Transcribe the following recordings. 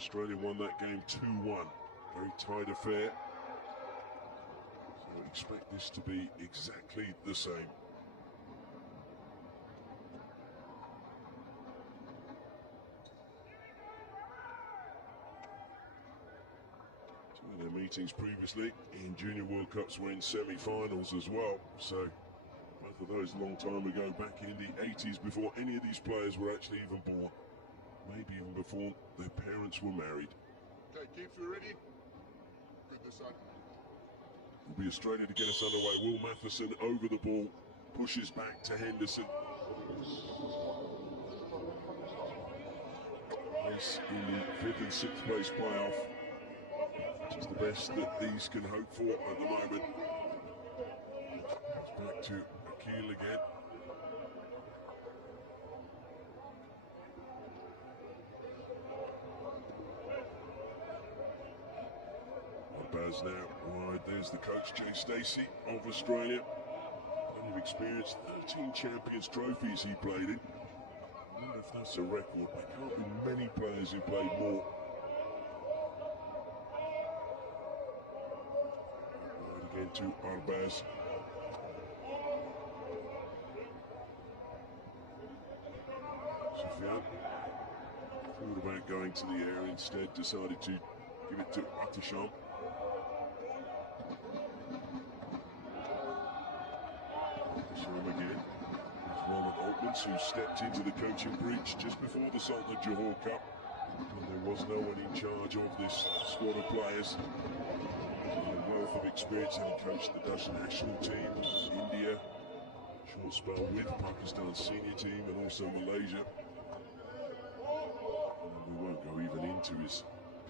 Australia won that game 2-1. Very tight affair. So expect this to be exactly the same. Two of their meetings previously in Junior World Cups were in semi-finals as well. So both of those a long time ago, back in the 80s, before any of these players were actually even born. Maybe even before their parents were married. Okay, keeps you ready? Good this side. It'll be Australia to get us underway. Will Matheson over the ball, pushes back to Henderson. Place in the 5th and 6th place playoff, which is the best that these can hope for at the moment. It's back to Akil again. Baz now wide. There's the coach, Jay Stacey of Australia. Plenty of experience, 13 Champions trophies he played in. I wonder if that's a record. There can't be many players who played more. Wide again to Arbaz. Sufyan thought about going to the air, instead decided to give it to Atisham. Again, it's Ronald Altmans, who stepped into the coaching breach just before the Sultan of Johor Cup, when there was no one in charge of this squad of players. A wealth of experience, and he coached the Dutch national team, India, short spell with Pakistan's senior team, and also Malaysia. And we won't go even into his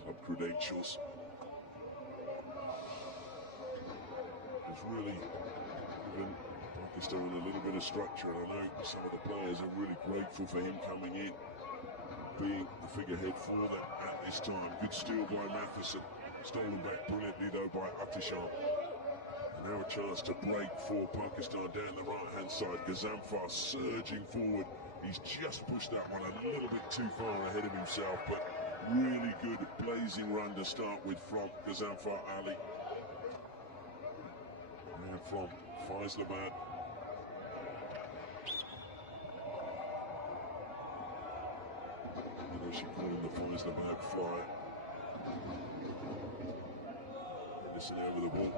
club credentials. It's really given Pakistan a little bit of structure, and I know some of the players are really grateful for him coming in, being the figurehead for them at this time. Good steal by Matheson, stolen back brilliantly though by Atisham. And now a chance to break for Pakistan down the right-hand side. Gazamfar surging forward. He's just pushed that one a little bit too far ahead of himself, but really good blazing run to start with from Gazamfar Ali. And from Faisalabad. They should call him the Faisalabad Fly. Henderson over the ball.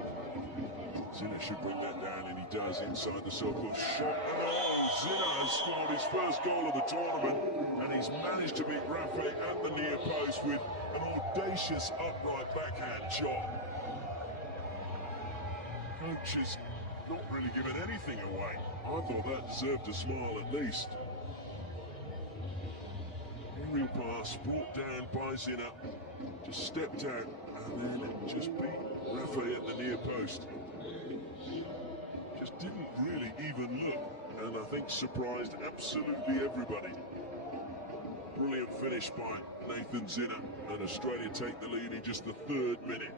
Zina should bring that down, and he does inside the circle. Shot. Oh, Zina has scored his first goal of the tournament, and he's managed to beat Rafi at the near post with an audacious upright backhand shot. Coach has not really given anything away. I thought that deserved a smile at least. Aerial pass brought down by Zina, just stepped out and then just beat Rafi at the near post. Just didn't really even look, and I think surprised absolutely everybody. Brilliant finish by Nathan Zina, and Australia take the lead in just the 3rd minute.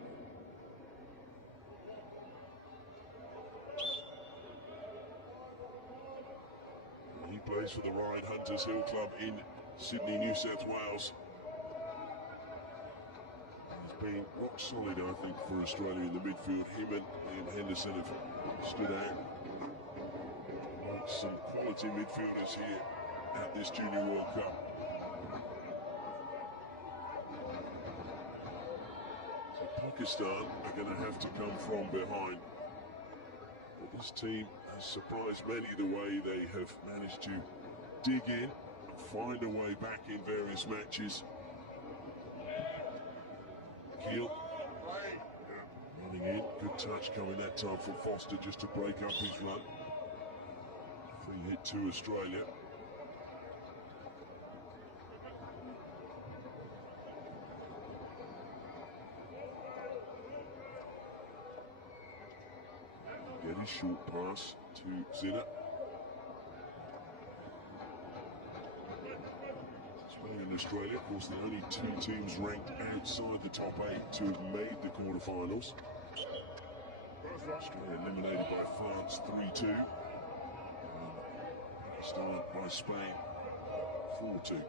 He plays for the Ride Hunters Hill Club in Sydney, New South Wales. He's been rock solid, I think, for Australia in the midfield. Him and Henderson have stood out like some quality midfielders here at this Junior World Cup. So Pakistan are going to have to come from behind. But this team has surprised many the way they have managed to dig in and find a way back in various matches. Keel running in, good touch coming that time from Foster just to break up his run. Free hit to Australia. Get his short pass to Zina. Spain and Australia, of course, the only 2 teams ranked outside the top 8 to have made the quarterfinals. Australia eliminated by France 3-2. Pakistan by Spain 4-2.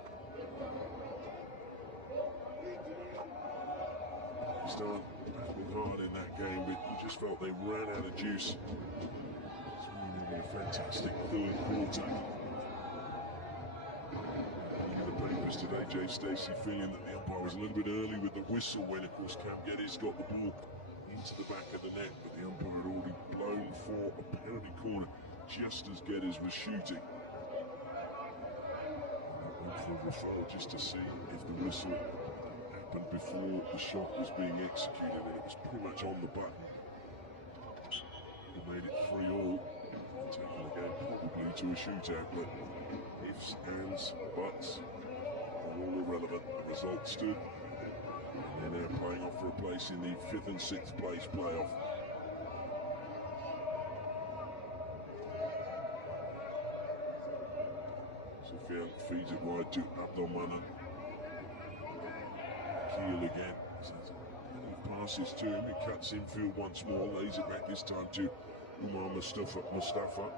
Pakistan battling hard in that game, but you just felt they ran out of juice. It's really been a fantastic third quarter. Looking at the papers today, Jay Stacey feeling that the umpire was a little bit early with the whistle when, of course, Cam Geddes got the ball into the back of the net, but the umpire had already blown for a penalty corner just as Geddes was shooting. Went for a referral just to see if the whistle happened before the shot was being executed, and it was pretty much on the button. It made it 3-all, taking the game probably to a shootout, but ifs, ands, buts are all irrelevant. The result stood, and they're now playing off for a place in the 5th and 6th place playoff. Sufyan feeds it wide to Abdul Manan. Keel again. Passes to him. He cuts infield once more. Lays it back this time to Umar Mustafa.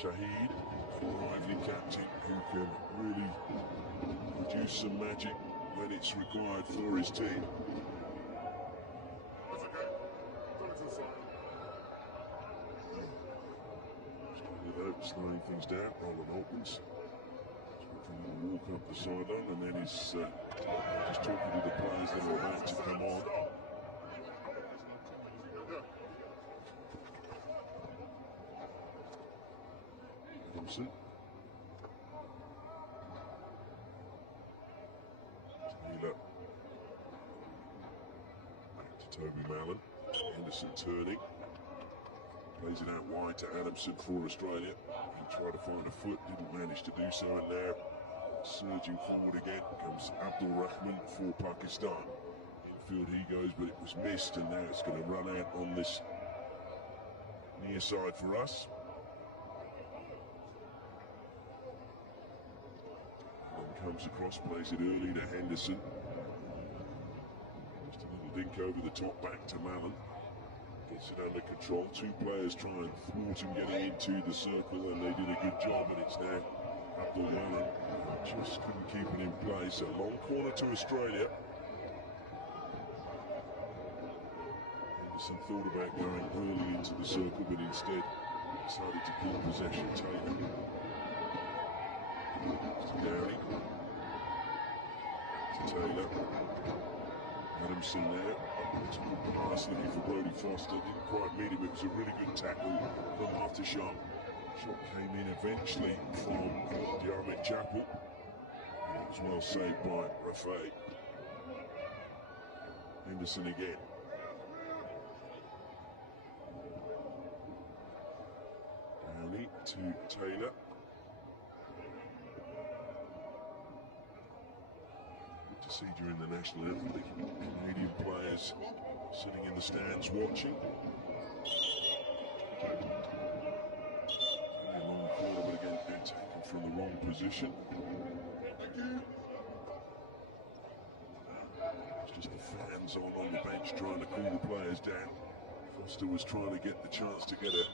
Shahid, a lively captain who can really produce some magic when it's required for his team. That's okay. Go to the side. Slowing things down, Roland Altman's walk up the sideline, and then he's just talking to the players that are about to come on. Thompson. Taylor. Back to Toby Mallon. Henderson turning. Plays it out wide to Adamson for Australia. He tried to find a foot, didn't manage to do so, and now surging forward again comes Abdul Rahman for Pakistan. Infield he goes, but it was missed, and now it's going to run out on this near side for us. And comes across, plays it early to Henderson. Just a little dink over the top back to Mallon. Gets it under control. Two players try and thwart him getting into the circle, and they did a good job, and it's now Abdul Rahman just couldn't keep it in place. A long corner to Australia. Henderson thought about going early into the circle, but instead decided to keep possession. Taylor. To Downey. To Taylor. Adamson there. It's a good pass looking for Brody Foster. Didn't quite meet him. It was a really good tackle from Aftershock. Shot came in eventually from Diarmid Chappell. It was well saved by Rafay. Henderson again. Downey to Taylor. Good to see during the national anthem the Canadian players sitting in the stands watching. A long corner, but again taken from the wrong position. It's just the fans on the bench trying to cool the players down. Foster was trying to get the chance to get a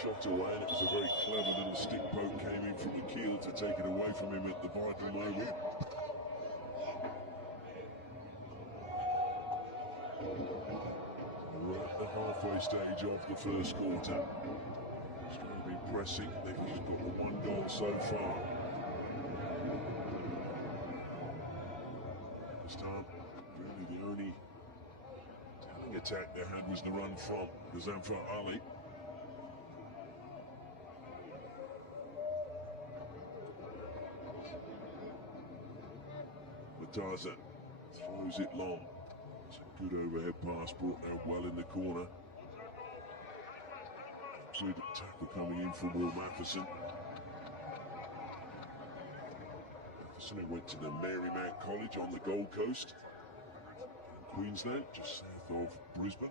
shot away, and it was a very clever little stick poke came in from the keel to take it away from him at the vital moment. We're at the halfway stage of the first quarter. Australia been pressing. They've just got the 1 goal so far. This time, really the only telling attack they had was the run from Ghazzanfar Ali. Mataza throws it long. It's a good overhead pass brought out well in the corner. Good tackle coming in from Will Matheson. Matheson who went to the Marymount College on the Gold Coast, Queensland, just south of Brisbane.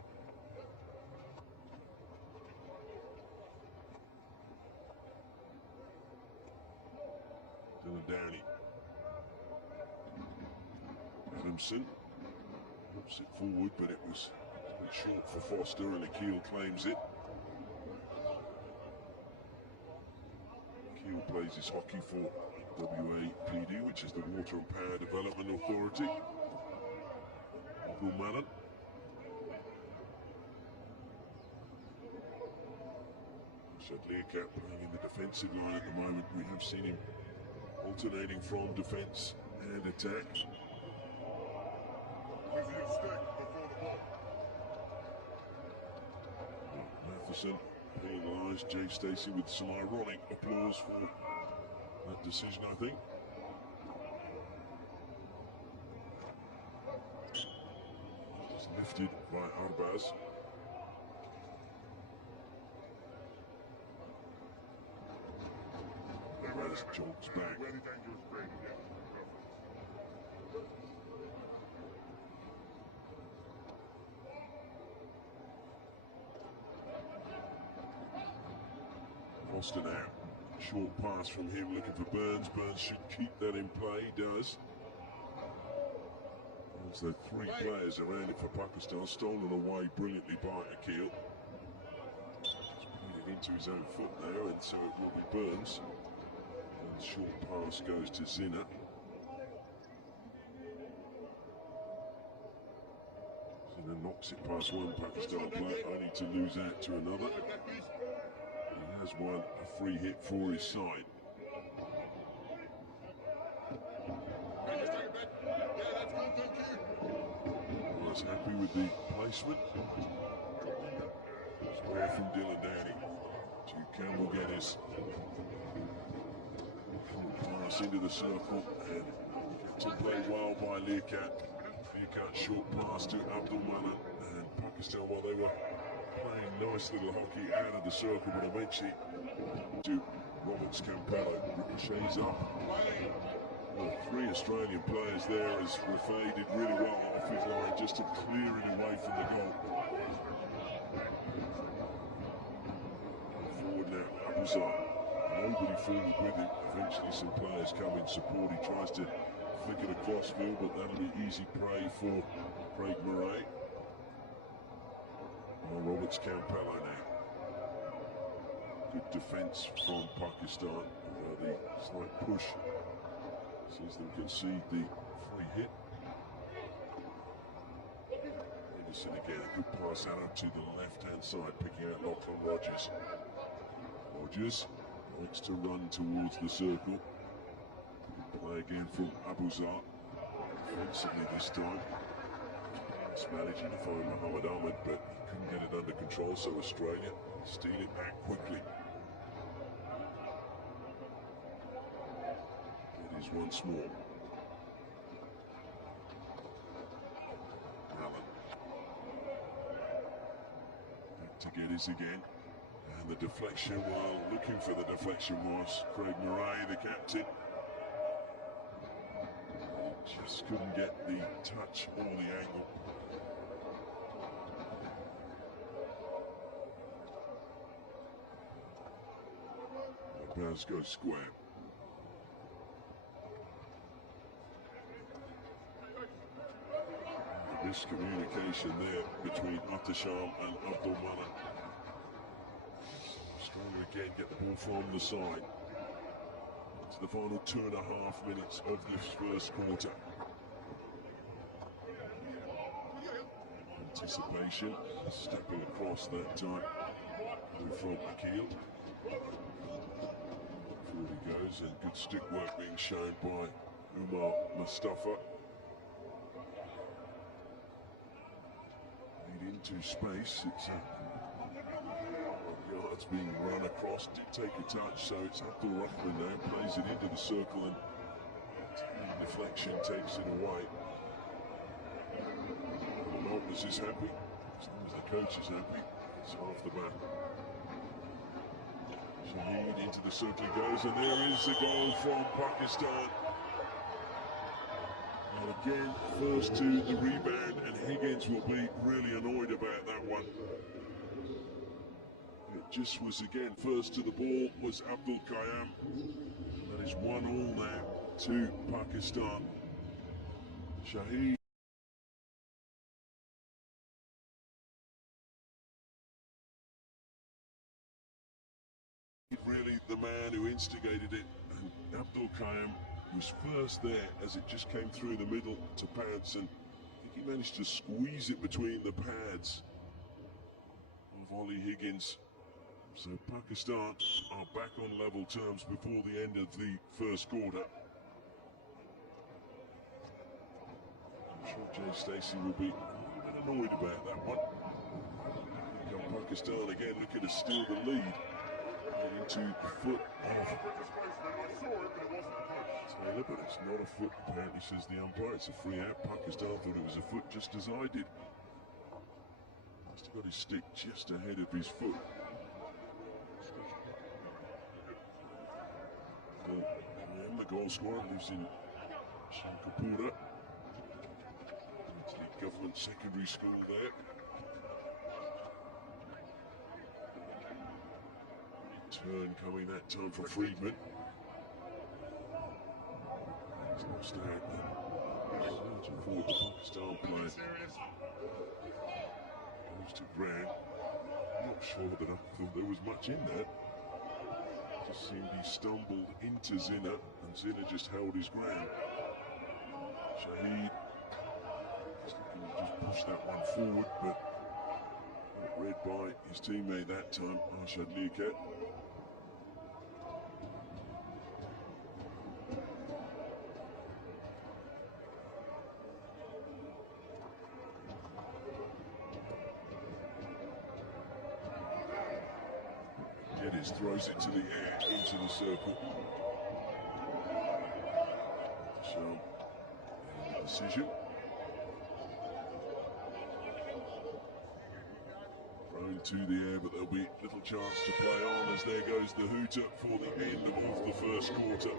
Dylan Downey. Adamson hooks it forward, but it was a bit short for Foster, and Akil claims it. Akil plays his hockey for WAPD, which is the Water and Power Development Authority. Abdul Manan. So Learcat playing in the defensive line at the moment. We have seen him alternating from defence and attack. Matheson penalised Jay Stacey with some ironic applause for that decision, I think. It's lifted by Arbaz. Arbaz jogs back. Foster now. Short pass from him, looking for Burns. Burns should keep that in play. He does. There's the three players around it for Pakistan. Stolen away brilliantly by Akil. Just put it into his own foot now, and so it will be Burns. And short pass goes to Zina. Zina knocks it past one Pakistan player, only to lose out to another. He has won a free hit for his side. Was happy with the placement. Square from Dylan Downey to Campbell Geddes. Pass into the circle and kept it played well by Learcat. Learcat short pass to Abdul Manan, and Pakistan, while they were playing nice little hockey out of the circle, but eventually to Roberts Campello. Ricochets up. Well, three Australian players there as Rafay did really well off his line just to clear it away from the goal. Forward now, Abuzar. Nobody forward with him. Eventually some players come in support. He tries to flick it across field, but that'll be easy prey for Craig Murray. Roberts Campello now. Good defence from Pakistan. The slight push sees them concede the free hit. Anderson again, a good pass out to the left-hand side, picking out Lachlan Rogers. Rogers likes to run towards the circle. Good play again from Abuzar. Defensively this time. Just managing to find Mohammed Ahmed, but couldn't get it under control, so Australia steal it back quickly. It is once more. Allen. Back to Geddes again. And the deflection, well, looking for the deflection was Craig Murray, the captain. He just couldn't get the touch or the angle. Pass goes square. Miscommunication there between Atasham and Abdul Manan. Australia again get the ball from the side. It's the final 2.5 minutes of this first quarter. Anticipation, stepping across that time from Akil. Forward he goes, and good stick work being shown by Umar Mustafa. Lead into space. It's yards being run across. Did take a touch, so it's Abdul Rahman now. Plays it into the circle, and the deflection takes it away. Maltness is happy. As long as the coach is happy, it's half the battle. Shaheed into the circle he goes, and there is the goal from Pakistan. And again, first to the rebound, and Higgins will be really annoyed about that one. It just was again first to the ball was Abdul Qayyam. That is 1-1 now to Pakistan. Shaheed. Really the man who instigated it and Abdul Qayyum was first there as it just came through the middle to pounce, and I think he managed to squeeze it between the pads of Ollie Higgins. So Pakistan are back on level terms before the end of the first quarter. I'm sure Jay Stacey will be a bit annoyed about that one. Here come Pakistan again, looking to steal the lead. Into the foot of Taylor, but it's not a foot, apparently, says the umpire. It's a free out. Pakistan thought it was a foot, just as I did. Must have got his stick just ahead of his foot. The goal scorer lives in Shankapura. It's the government secondary school there. Turn coming that time for Friedman. He's lost out. Searching for the Pakistan player. Goes to Grant. I'm not sure that I thought there was much in that. Just seemed he stumbled into Zinner, and Zinner just held his ground. Shahid just looking to just push that one forward, but not read by his teammate that time, Arshad Liaquat. Geddes throws it to the air, into the circle. So, and the decision. Thrown to the air, but there'll be little chance to play on as there goes the hooter for the end of the first quarter.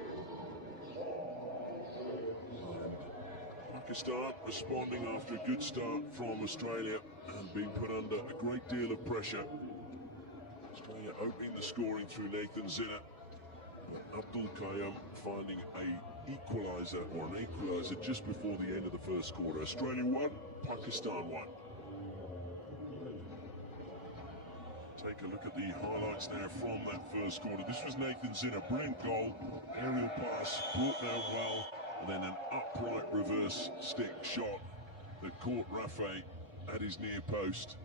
And Pakistan responding after a good start from Australia and being put under a great deal of pressure. Australia opening the scoring through Nathan Zinner, but Abdul Qayyum finding an equaliser just before the end of the first quarter. Australia 1, Pakistan 1. Take a look at the highlights there from that first quarter. This was Nathan Zinner, brilliant goal, aerial pass, brought down well, and then an upright reverse stick shot that caught Rafe at his near post.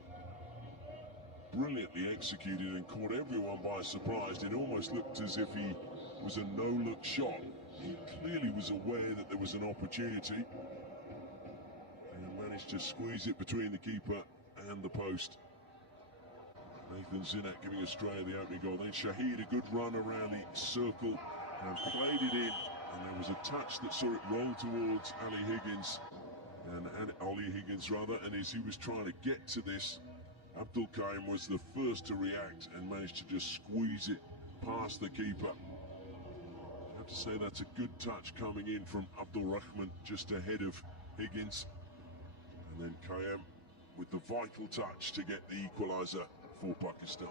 Brilliantly executed and caught everyone by surprise. It almost looked as if he was a no-look shot. He clearly was aware that there was an opportunity and managed to squeeze it between the keeper and the post. Nathan Zinner giving Australia the opening goal. Then Shahid, a good run around the circle and played it in, and there was a touch that saw it roll towards Ollie Higgins, and as he was trying to get to this, Abdul Qayyum was the first to react and managed to just squeeze it past the keeper. I have to say that's a good touch coming in from Abdul Rahman just ahead of Higgins. And then Qayyum with the vital touch to get the equaliser for Pakistan.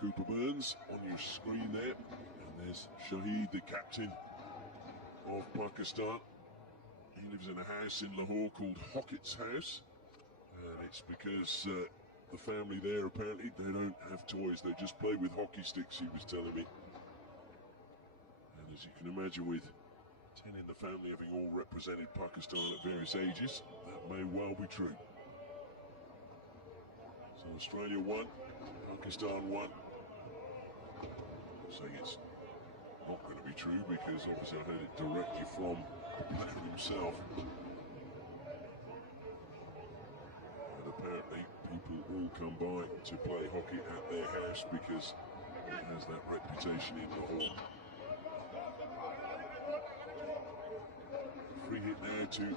Cooper Burns on your screen there, and there's Shahid, the captain of Pakistan. He lives in a house in Lahore called Hockett's House, and it's because the family there, apparently they don't have toys, they just play with hockey sticks, he was telling me. And as you can imagine, with 10 in the family having all represented Pakistan at various ages, that may well be true. So Australia 1, Pakistan 1. Saying it's not going to be true because obviously I heard it directly from the player himself. And apparently people all come by to play hockey at their house because it has that reputation in Lahore. Free hit now to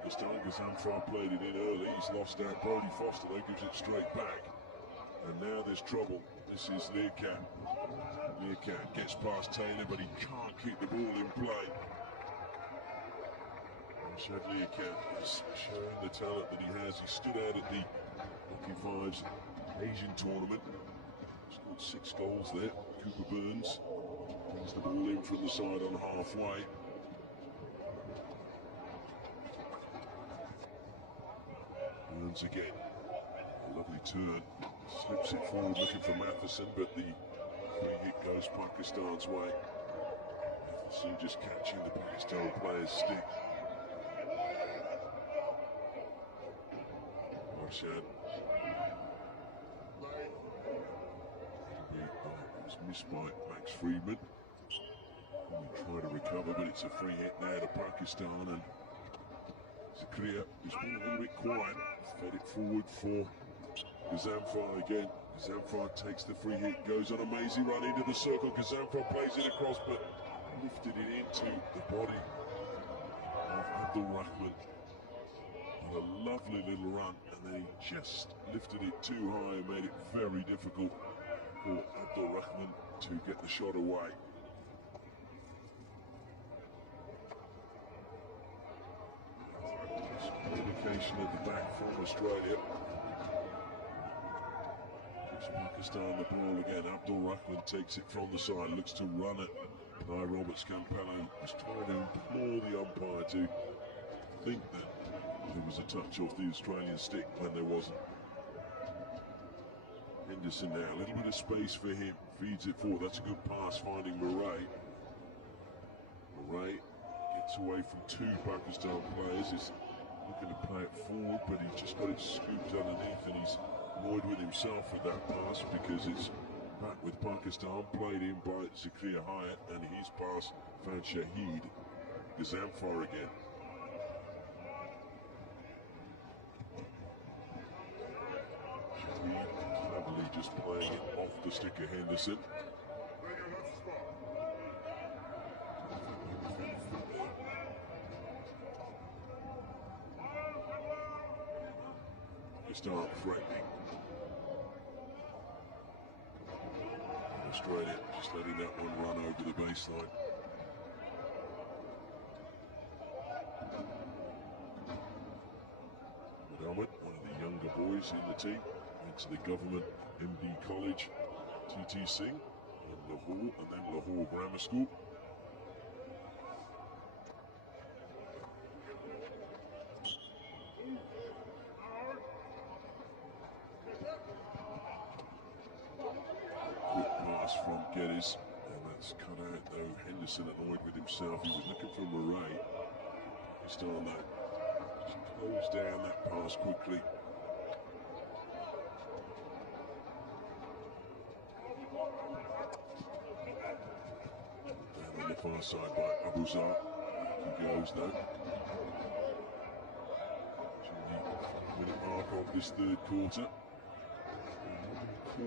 Pakistan. Gazanfar played it in early. He's lost out. Brody Foster though gives it straight back. And now there's trouble. This is Liaquat. Liaquat gets past Taylor, but he can't keep the ball in play. Arshad Liaquat is showing the talent that he has. He stood out at the Hockey Fives Asian tournament. Scored 6 goals there. Cooper Burns brings the ball in from the side on halfway. Pakistan's again. A lovely turn. Slips it forward looking for Matheson, but the free hit goes Pakistan's way. Matheson just catching the Pakistan player's stick. Arshad. It was missed by Max Friedman. Try to recover, but it's a free hit now to Pakistan, and Zakaria has been a little bit quiet. Fed it forward for Gazanfar again. Gazanfar takes the free hit, goes on a mazy run into the circle. Gazanfar plays it across, but lifted it into the body of Abdul Rahman. And a lovely little run, and then he just lifted it too high and made it very difficult for Abdul Rahman to get the shot away. Indication at the back from Australia. Gives Pakistan the ball again. Abdul Rahman takes it from the side, looks to run it. Guy Roberts Campello was trying to implore the umpire to think that there was a touch off the Australian stick when there wasn't. Henderson now, a little bit of space for him, feeds it forward. That's a good pass finding Murray. Murray gets away from two Pakistan players. He's looking to play it forward, but he's just got it scooped underneath, and he's annoyed with himself with that pass because it's back with Pakistan, played in by Zakaria Hyatt, and his pass found Shahid Gazanfar again. Shahid cleverly just playing it off the stick of Henderson. Start threatening. Australia just letting that one run over the baseline. Ahmed, one of the younger boys in the team, went to the government MD College, TT Singh in Lahore, and then Lahore Grammar School. From Geddes, and that's cut out though. Henderson annoyed with himself. He was looking for Murray. Pakistan though just closed down that pass quickly. Down on the far side by Abu Zar. He goes though. To the minute mark of this third quarter.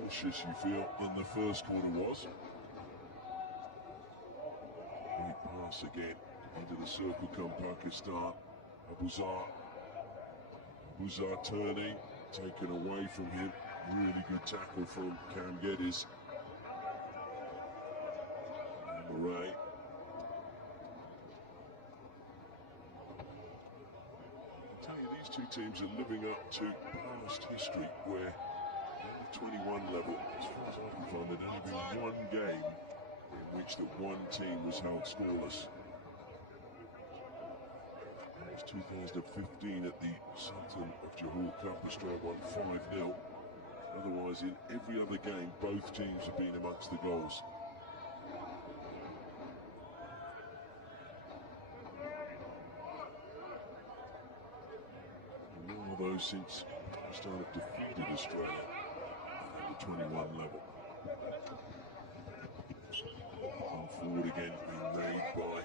Cautious you feel than the first quarter was. Great pass again into the circle come Pakistan. Abu Zar turning, taken away from him. Really good tackle from Cam Geddes. And Murray. I tell you, these two teams are living up to past history where 21 level, as far as I can find, there'd only been one game in which the one team was held scoreless. That was 2015 at the Sultan of Johor Cup. Australia won 5-0. Otherwise, in every other game, both teams have been amongst the goals. And all those since Pakistan have defeated Australia. 21 level. And forward again being made by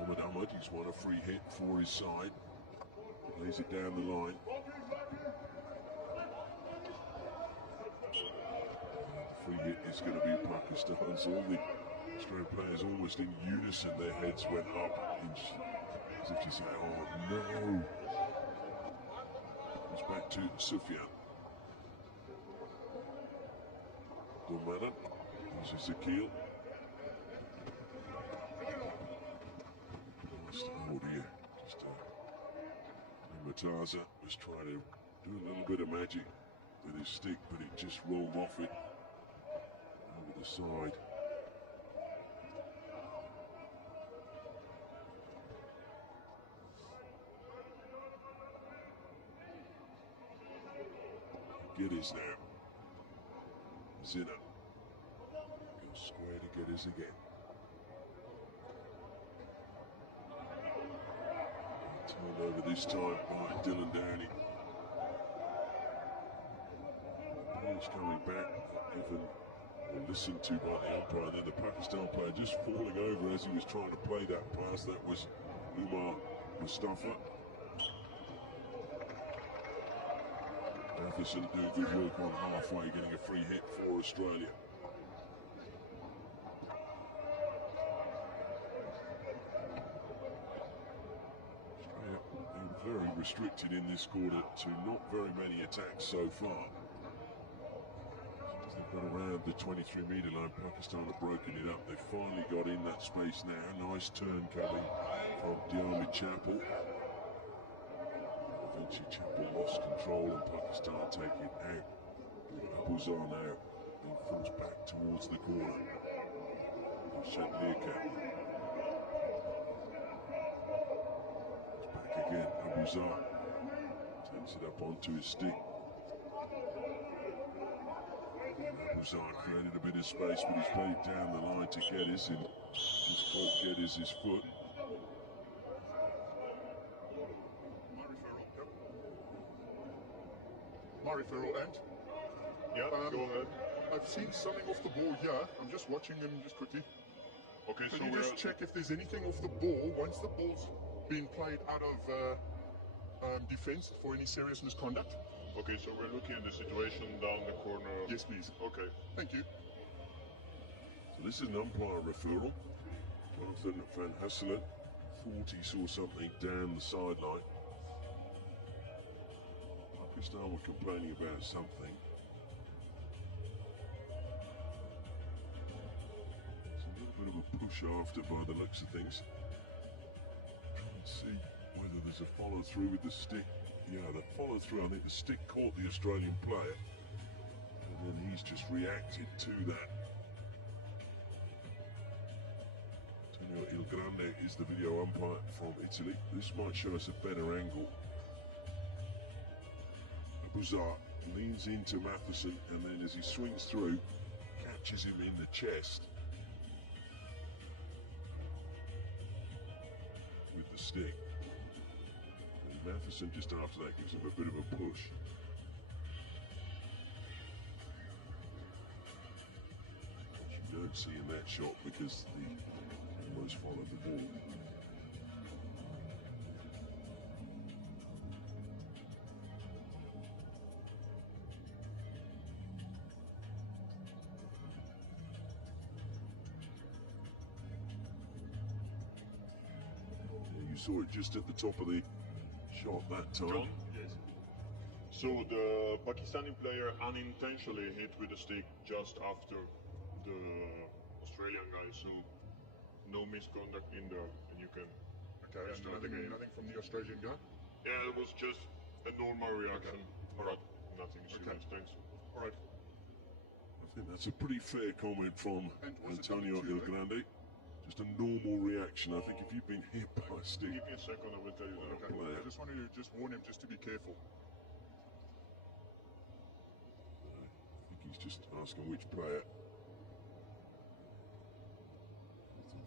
Mohamed Ahmed. He's won a free hit for his side. Lays it down the line. The free hit is going to be Pakistan's. All the Australian players almost in unison, their heads went up as if to say, oh no. It's back to Sufyan. Dormanan, this is Zakil. Oh dear, Mataza was trying to do a little bit of magic with his stick, but it just rolled off it over the side. Geddes now. Zinner. Goes square to Geddes again. Turned over this time by Dylan Downey. Ball's coming back, given or listened to by the umpire. Then the Pakistan player just falling over as he was trying to play that pass. That was Umar Mustafa. Matheson doing good work on halfway, getting a free hit for Australia. Australia very restricted in this quarter to not very many attacks so far. They've got around the 23-metre line. Pakistan have broken it up. They've finally got in that space now. Nice turn coming from Diarmid Chappell. Eventually Chappell lost control and Pakistan take it out. Abuzar now being forced back towards the corner. Shatnirka. It's back again. Abuzar takes it up onto his stick. Abuzar created a bit of space, but he's played down the line to Geddes and just caught Geddes' foot. My referral end. Yeah, go ahead. I've seen something off the ball here. I'm just watching them just quickly. Okay, Can so you we're just check if there's anything off the ball once the ball's been played out of defense for any serious misconduct? okay, so we're looking at the situation down the corner. Yes, please. Okay. Thank you. So this is an umpire referral. Jonathan Van Hasselen thought he saw something down the sideline. Pakistan were complaining about something. It's a little bit of a push after by the looks of things. Try and see whether there's a follow through with the stick. Yeah, the follow through, I think the stick caught the Australian player. And then he's just reacted to that. Antonio Il Grande is the video umpire from Italy. This might show us a better angle. Abuzar leans into Matheson and then as he swings through, catches him in the chest with the stick. And Matheson just after that gives him a bit of a push. Which you don't see in that shot because the almost followed the ball. You saw it just at the top of the shot that time. John? Yes. So the Pakistani player unintentionally hit with the stick just after the Australian guy, so no misconduct in there, and you can Okay, restart and the game. nothing from the Australian guy? Yeah, it was just a normal reaction. All right. Nothing serious, thanks. All right. I think that's a pretty fair comment from And was it Antonio number 2, Il Grande. Just a normal reaction. I think if you've been hit by a stick, Give me a second, I will tell you that. Okay. player. I just wanted to warn him just to be careful. I think he's just asking which player.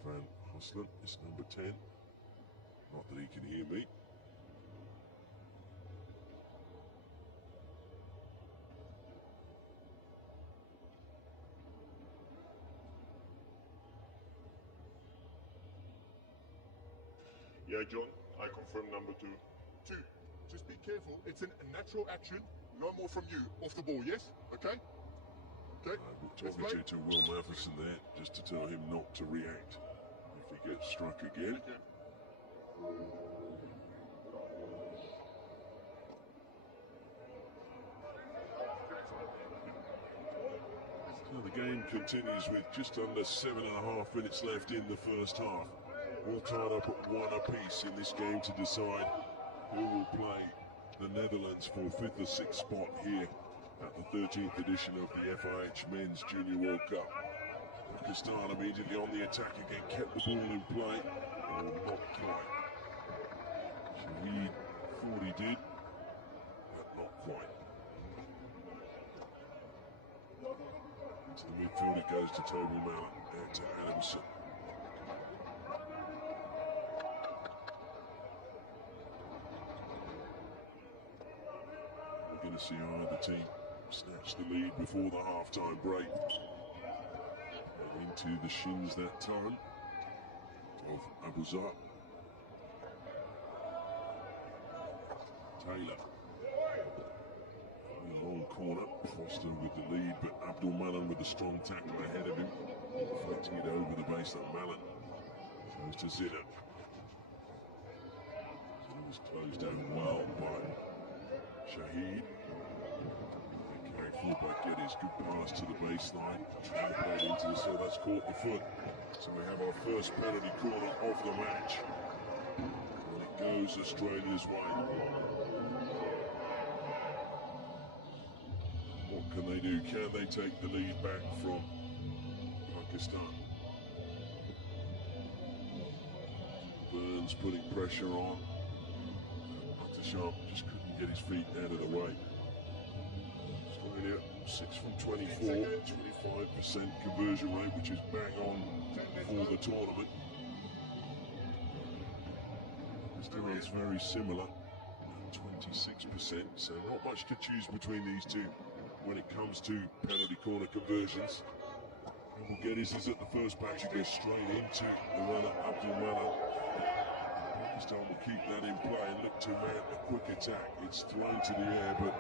Van Hasselen is number 10. Not that he can hear me. Yeah, John, I confirm number 2. 2, just be careful. It's a natural action. No more from you. Off the ball, yes? Okay? Okay? Talking to Will Matheson there, just to tell him not to react if he gets struck again. Thank you. So the game continues with just under 7.5 minutes left in the first half. All tied up at 1 apiece in this game to decide who will play the Netherlands for 5th or 6th spot here at the 13th edition of the FIH Men's Junior World Cup. Pakistan immediately on the attack again, kept the ball in play, or not quite. Shahid thought he did, but not quite. upfield it goes to Toby Mallet, out to Adamson. We're going to see either team snatch the lead before the half-time break. And into the shins that time of Abuzar. Taylor. In the long corner, Foster with the lead, but Abdul Malan with a strong tackle ahead of him. Deflecting it over the baseline. Malan goes to Zidane. It was closed down well by Shahid. Carried forward by Geddes. Good pass to the baseline. Trying to play into the cell. That's caught the foot. So we have our first penalty corner of the match. And it goes Australia's way. What can they do? Can they take the lead back from Pakistan? Burns putting pressure on. Sharp just couldn't get his feet out of the way. Australia 6 from 24, 25% conversion rate, which is bang on for the tournament. Still is very similar, 26%, so not much to choose between these two when it comes to penalty corner conversions. Geddes is at the first patch, he goes straight into the runner, Abdul Malan. Pakistan will keep that in play and look to mount a quick attack. It's thrown to the air, but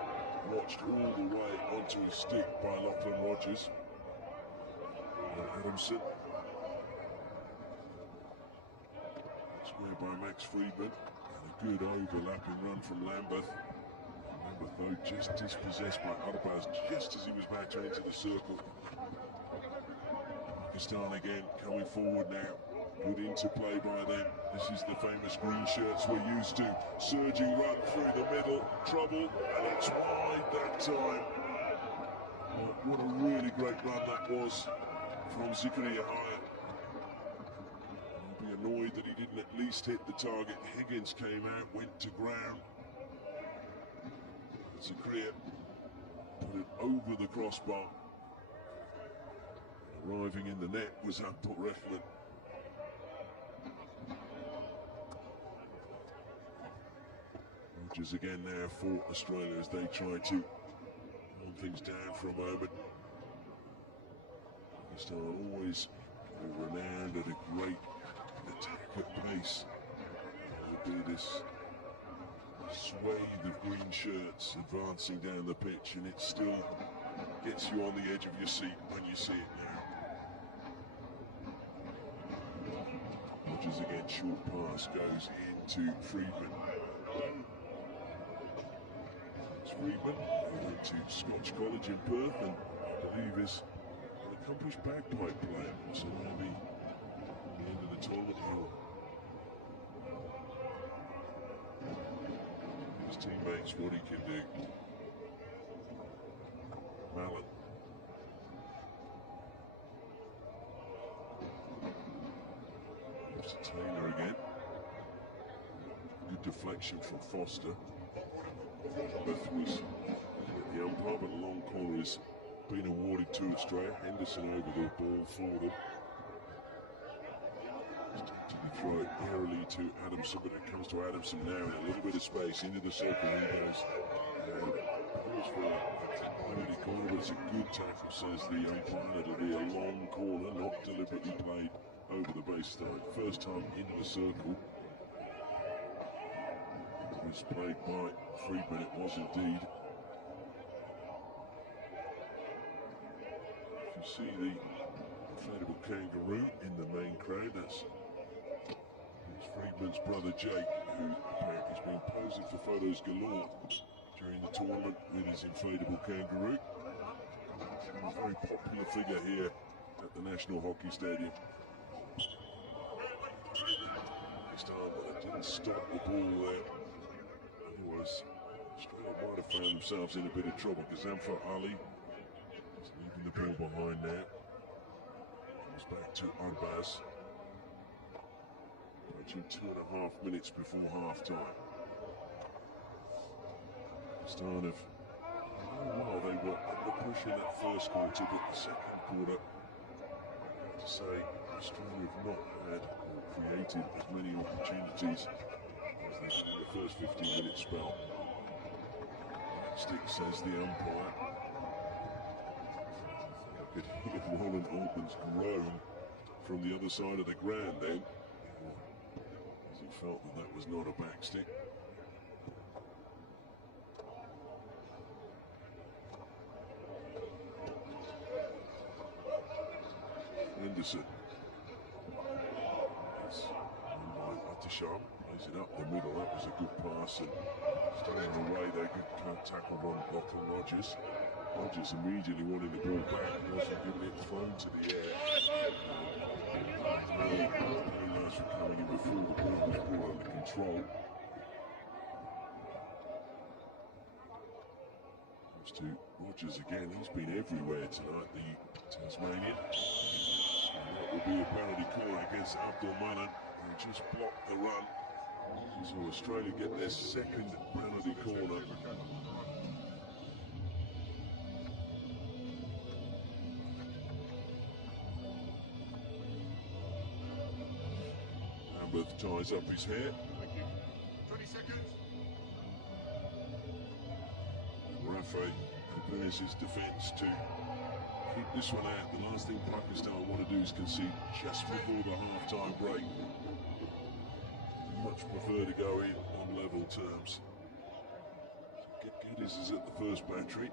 watched all the way onto his stick by Lachlan Rogers. Adamson. Square by Max Friedman. And a good overlapping run from Lambeth. Lambeth, though, just dispossessed by Arbaz just as he was about to enter the circle. Pakistan again coming forward now. Good interplay by them. This is the famous green shirts we're used to. Surging run through the middle. Trouble, and it's wide that time. What a really great run that was from Zakaria Hyatt. He'll be annoyed that he didn't at least hit the target. Higgins came out, went to ground. Zakaria put it over the crossbar. Arriving in the net was Abdul Rahman. Rogers again now for Australia as they try to calm things down for a moment. Pakistan always renowned at a great attack at pace. There will be this swathe of green shirts advancing down the pitch, and it still gets you on the edge of your seat when you see it now. Rogers again, short pass goes into Friedman. Friedman, who went to Scotch College in Perth and I believe is an accomplished bagpipe player, so maybe at the end of the tournament he'll his teammates what he can do. Mallet. Goes to Taylor again. Good deflection from Foster. Both was the umpire, but the long corner has been awarded to Australia. Henderson over the ball for them. To throw it narrowly to Adamson, but it comes to Adamson now in a little bit of space into the circle. He goes and calls for a penalty corner, but it's a good tackle, says the umpire. It'll be a long corner, not deliberately played over the baseline. First time into the circle. It was played by Friedman, it was indeed. If you see the inflatable kangaroo in the main crowd, that's Friedman's brother Jake, who apparently has been posing for photos galore during the tournament with his inflatable kangaroo. A very popular figure here at the National Hockey Stadium. Pakistan didn't stop the ball there. Otherwise, Australia might have found themselves in a bit of trouble. Gazamfar Ali is leaving the ball behind now. Comes back to Arbaz. Approaching 2.5 minutes before half-time. Pakistan have, well, they were under pressure in that first quarter, but the second quarter say, Australia have not had or created as many opportunities as they did in the first 15-minute spell. Stick, says the umpire. I could hear Roland Altman's groan from the other side of the ground then, as he felt that that was not a back stick. Henderson. Yes. Atisham plays it up the middle. That was a good pass, and staying away they could tackle on Lachlan Rogers. Rogers immediately wanted the ball back, wasn't giving it thrown to the air. Very nice for coming in before the ball was brought under control. Comes to Rogers again. He's been everywhere tonight, the Tasmanian. And that will be a penalty corner against Abdul Manan, who just blocked the run. So Australia get their second penalty corner. Amberth ties up his hair. 20 seconds. Rafa prepares his defence to keep this one out. The last thing Pakistan want to do is concede just before the half-time break. Much prefer to go in on level terms. Geddes is at the first battery.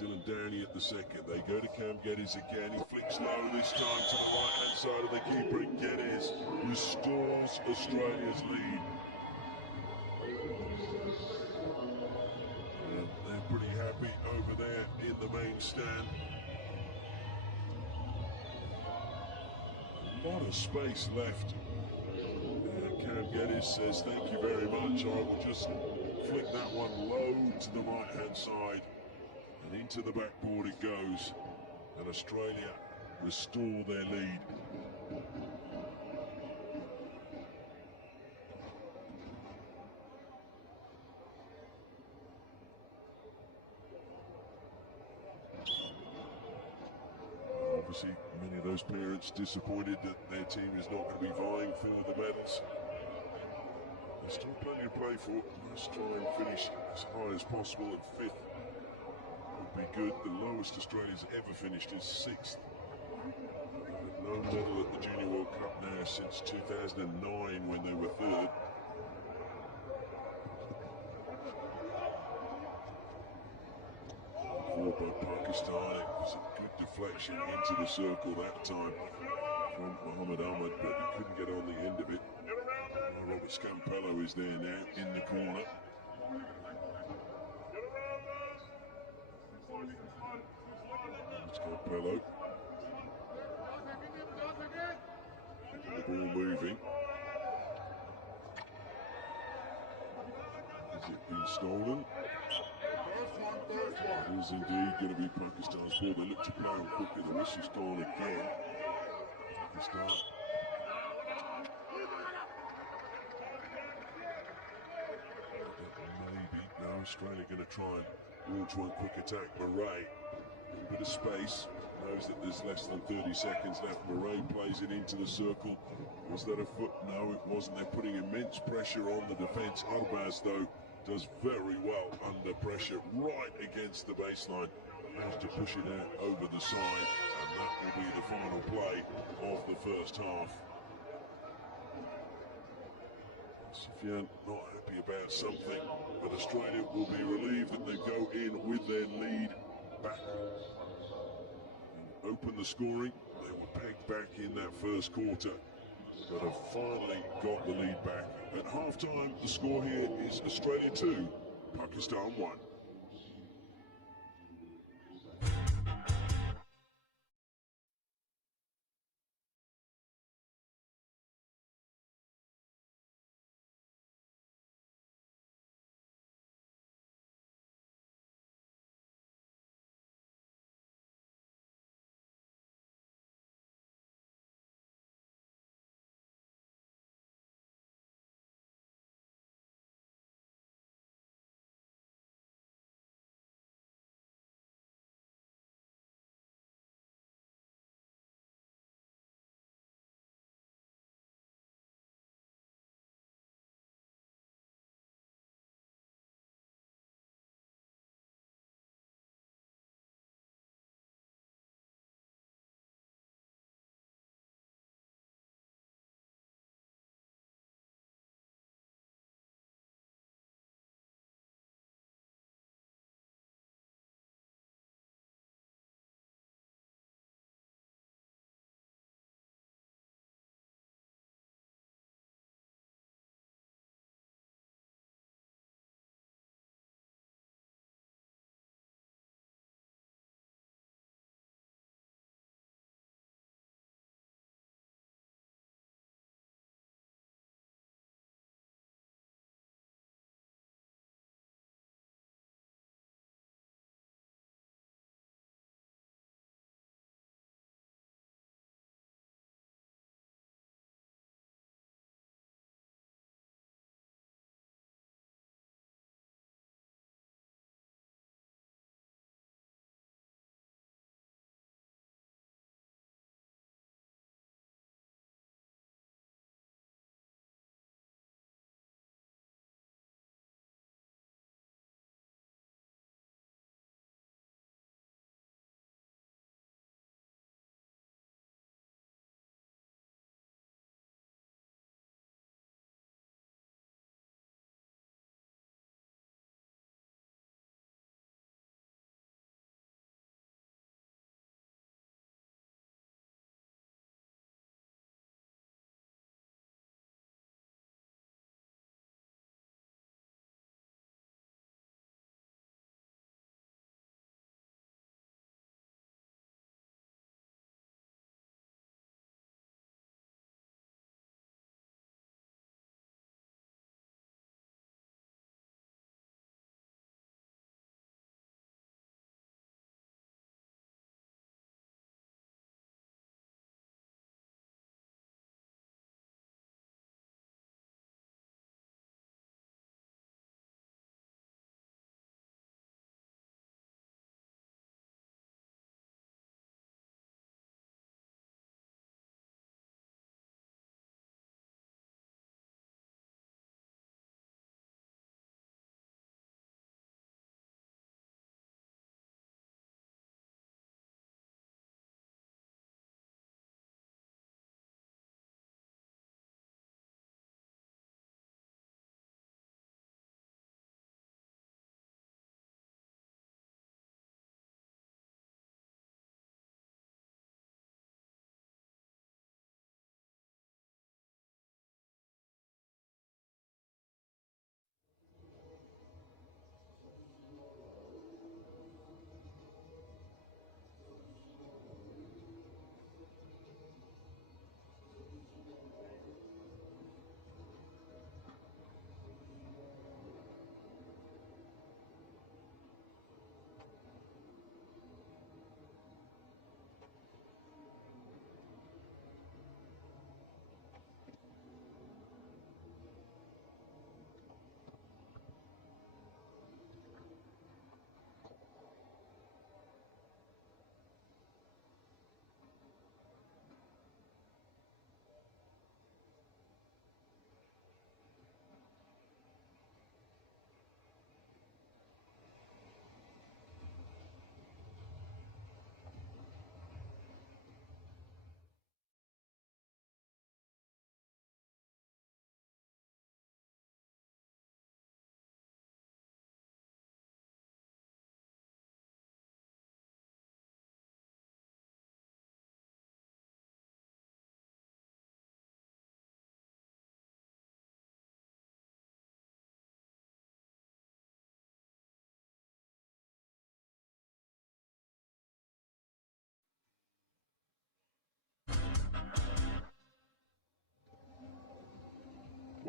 Dylan Downey at the second. They go to Cam Geddes again. He flicks low this time to the right-hand side of the keeper. And Geddes restores Australia's lead. They're pretty happy over there in the main stand. A lot of space left. Cam Geddes says, thank you very much. I will just flick that one low to the right-hand side. And into the backboard it goes. And Australia restore their lead. Obviously, many of those parents disappointed that their team is not going to be vying for the medals. There's still plenty to play for. Let's try and finish as high as possible at fifth. Would be good. The lowest Australia's ever finished is sixth. No medal at the Junior World Cup now since 2009 when they were third. Forward by Pakistan. It was a good deflection into the circle that time from Mohammed Ahmed, but he couldn't get on the end of it. Robert Scampello is there now in the corner. Scampello. The ball moving. Has it been stolen? It is indeed going to be Pakistan's ball. They look to play on quickly. The whistle's gone again. Pakistan. Maybe. No, Australia going to try and launch one quick attack. Murray, a bit of space. Knows that there's less than 30 seconds left. Murray plays it into the circle. Was that a foot? No, it wasn't. They're putting immense pressure on the defence. Arbaz, though, does very well under pressure right against the baseline. Has to push it out over the side, and that will be the final play of the first half. Sufyan not happy about something, but Australia will be relieved that they go in with their lead back. And open the scoring. They were pegged back in that first quarter, but have finally got the lead back. At half-time, the score here is Australia 2, Pakistan 1.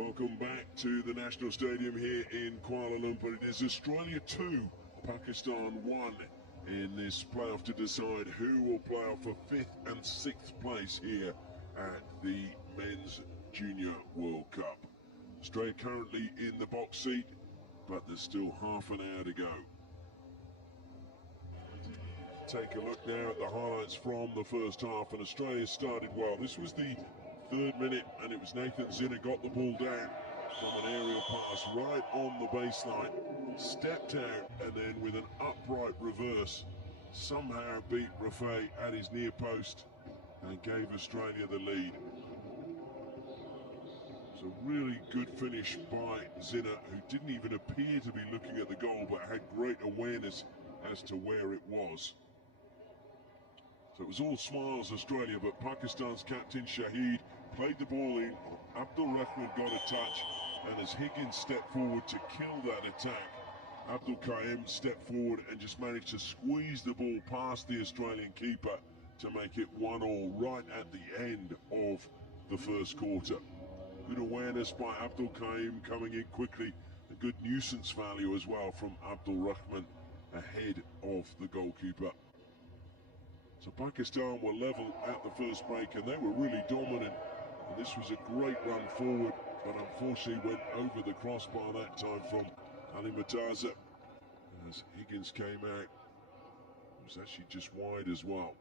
Welcome back to the National Stadium here in Kuala Lumpur. It is Australia 2, Pakistan 1 in this playoff to decide who will play off for 5th and 6th place here at the Men's Junior World Cup. Australia currently in the box seat, but there's still half an hour to go. Take a look now at the highlights from the first half, and Australia started well. This was the 3rd minute, and it was Nathan Zinner got the ball down from an aerial pass right on the baseline, stepped out, and then with an upright reverse, somehow beat Rafay at his near post and gave Australia the lead. It's a really good finish by Zinner, who didn't even appear to be looking at the goal, but had great awareness as to where it was. So it was all smiles, Australia, but Pakistan's captain Shahid played the ball in. Abdul Rahman got a touch, and as Higgins stepped forward to kill that attack, Abdul Qaim stepped forward and just managed to squeeze the ball past the Australian keeper to make it 1-1 right at the end of the first quarter. Good awareness by Abdul Qaim coming in quickly. A good nuisance value as well from Abdul Rahman ahead of the goalkeeper. So Pakistan were level at the first break, and they were really dominant. And this was a great run forward, but unfortunately went over the crossbar that time from Ali Murtaza. As Higgins came out, it was actually just wide as well.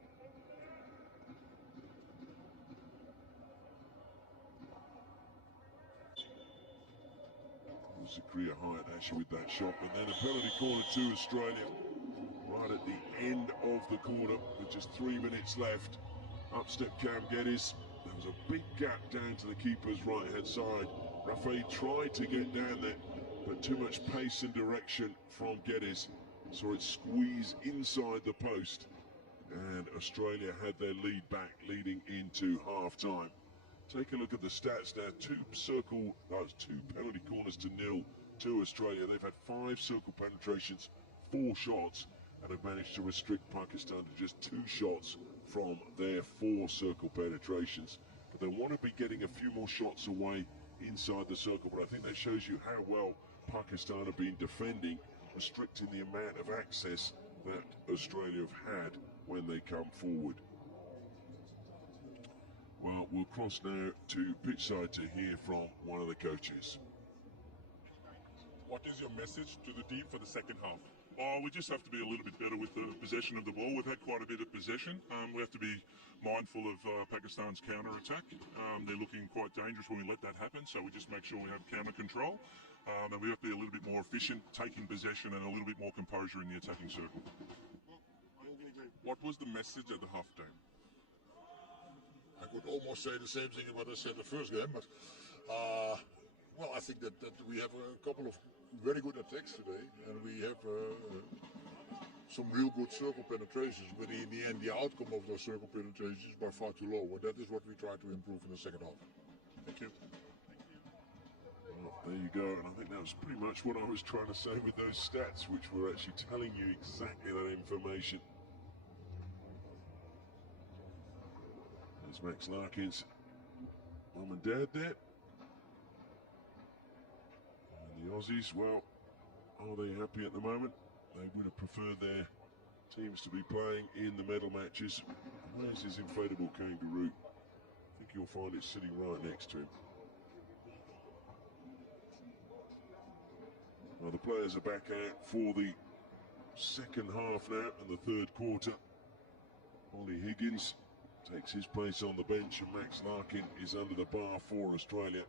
Zakaria Hyatt actually with that shot, but then a penalty corner to Australia right at the end of the quarter with just 3 minutes left. Up stepped Cam Geddes. There was a big gap down to the keeper's right hand side. Rafay tried to get down there, but too much pace and direction from Geddes. Saw it squeeze inside the post, and Australia had their lead back leading into half time. Take a look at the stats now. 2 penalty corners to 0 to Australia. They've had 5 circle penetrations, 4 shots, and have managed to restrict Pakistan to just 2 shots from their 4 circle penetrations. But they want to be getting a few more shots away inside the circle. But I think that shows you how well Pakistan have been defending, restricting the amount of access that Australia have had when they come forward. Well, we'll cross now to pitch side to hear from one of the coaches. What is your message to the team for the second half? Oh, we just have to be a little bit better with the possession of the ball. We've had quite a bit of possession. We have to be mindful of Pakistan's counter-attack. They're looking quite dangerous when we let that happen, so we just make sure we have counter control. And we have to be a little bit more efficient, taking possession, and a little bit more composure in the attacking circle. What was the message at the half-time? I could almost say the same thing about I said the first game, but well, I think that we have a couple of very good attacks today, and we have some real good circle penetrations, but in the end the outcome of those circle penetrations is by far too low, and that is what we try to improve in the second half. Thank you. Well, there you go, and I think that was pretty much what I was trying to say with those stats, which were actually telling you exactly that information. There's Max Larkin's mum and dad there. And the Aussies, well, are they happy at the moment? They would have preferred their teams to be playing in the medal matches. Where's his inflatable kangaroo? I think you'll find it sitting right next to him. Well, the players are back out for the second half now and the third quarter. Ollie Higgins takes his place on the bench, and Max Larkin is under the bar for Australia.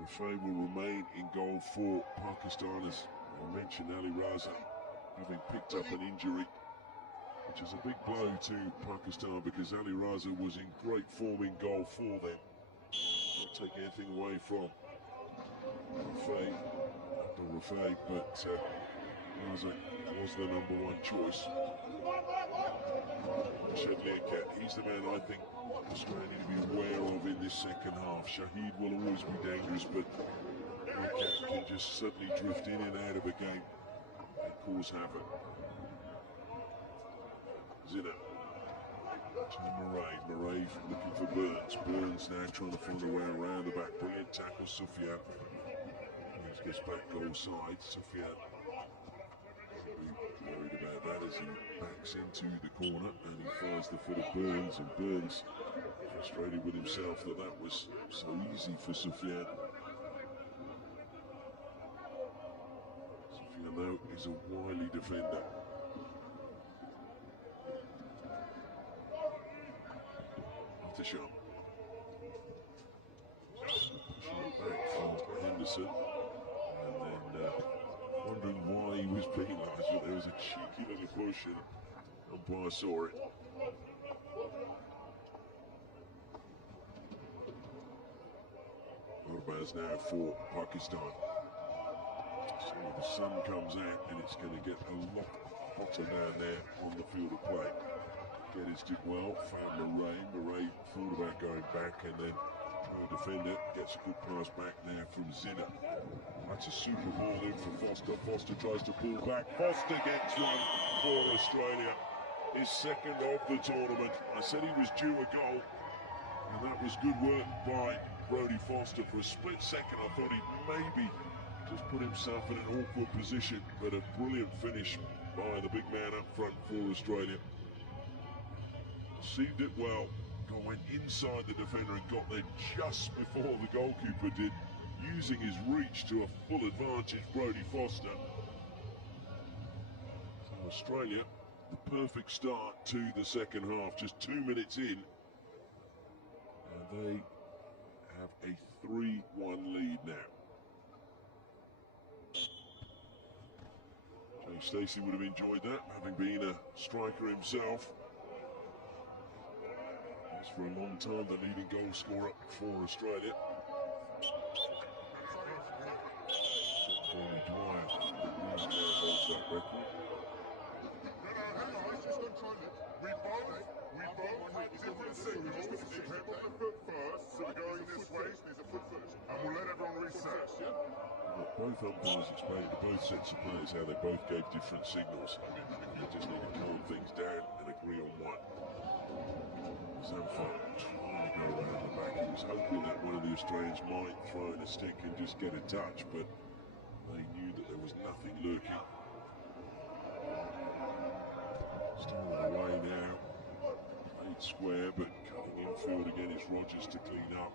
Rafay will remain in goal for Pakistan, as I mentioned, Ali Raza having picked up an injury, which is a big blow to Pakistan because Ali Raza was in great form in goal for them. Not taking anything away from Rafay, Abdul Rafay, but Raza was the #1 choice. Shed Learcat, he's the man I think Australia need to be aware of in this second half. Shahid will always be dangerous, but Learcat can just suddenly drift in and out of a game and cause havoc. Zinner to Murray. Murray looking for Burns. Burns now trying to find a way around the back. Brilliant tackle, Sufyan. Burns gets back goal side. Sufyan worried about that as he backs into the corner and he fires the foot of Burns, and Burns frustrated with himself that that was so easy for Sufyan. Sufyan though is a wily defender. Shot. Back from Henderson, and then wondering why he was penalised, but there was a cheeky little push and umpire saw it. Arbaz now for Pakistan. So the sun comes out and it's going to get a lot hotter down there on the field of play. Geddes did well, found Murray. Murray thought about going back and then the defender gets a good pass back there from Zinner. That's a super ball in for Foster. Foster tries to pull back. Foster gets one for Australia. His second of the tournament. I said he was due a goal, and that was good work by Brodie Foster. For a split second I thought he'd maybe just put himself in an awkward position, but a brilliant finish by the big man up front for Australia. Received it well, went inside the defender and got there just before the goalkeeper did, using his reach to a full advantage, Brodie Foster. So Australia, the perfect start to the second half, just 2 minutes in, and they have a 3-1 lead now. Jay Stacey would have enjoyed that, having been a striker himself. For a long time, the leading goal scorer for Australia. Jamie Dwyer holds that record. We both take different signals. If you put the foot first, so we're going this way, there's a foot first. And we'll let everyone reset. Both umpires explained to both sets of players how they both gave different signals. They just need to calm things down and agree on one. Zamfar trying to go around the back. He was hoping that one of the Australians might throw in a stick and just get a touch, but they knew that there was nothing lurking. Still away now. Played square, but cutting infield again is Rogers to clean up.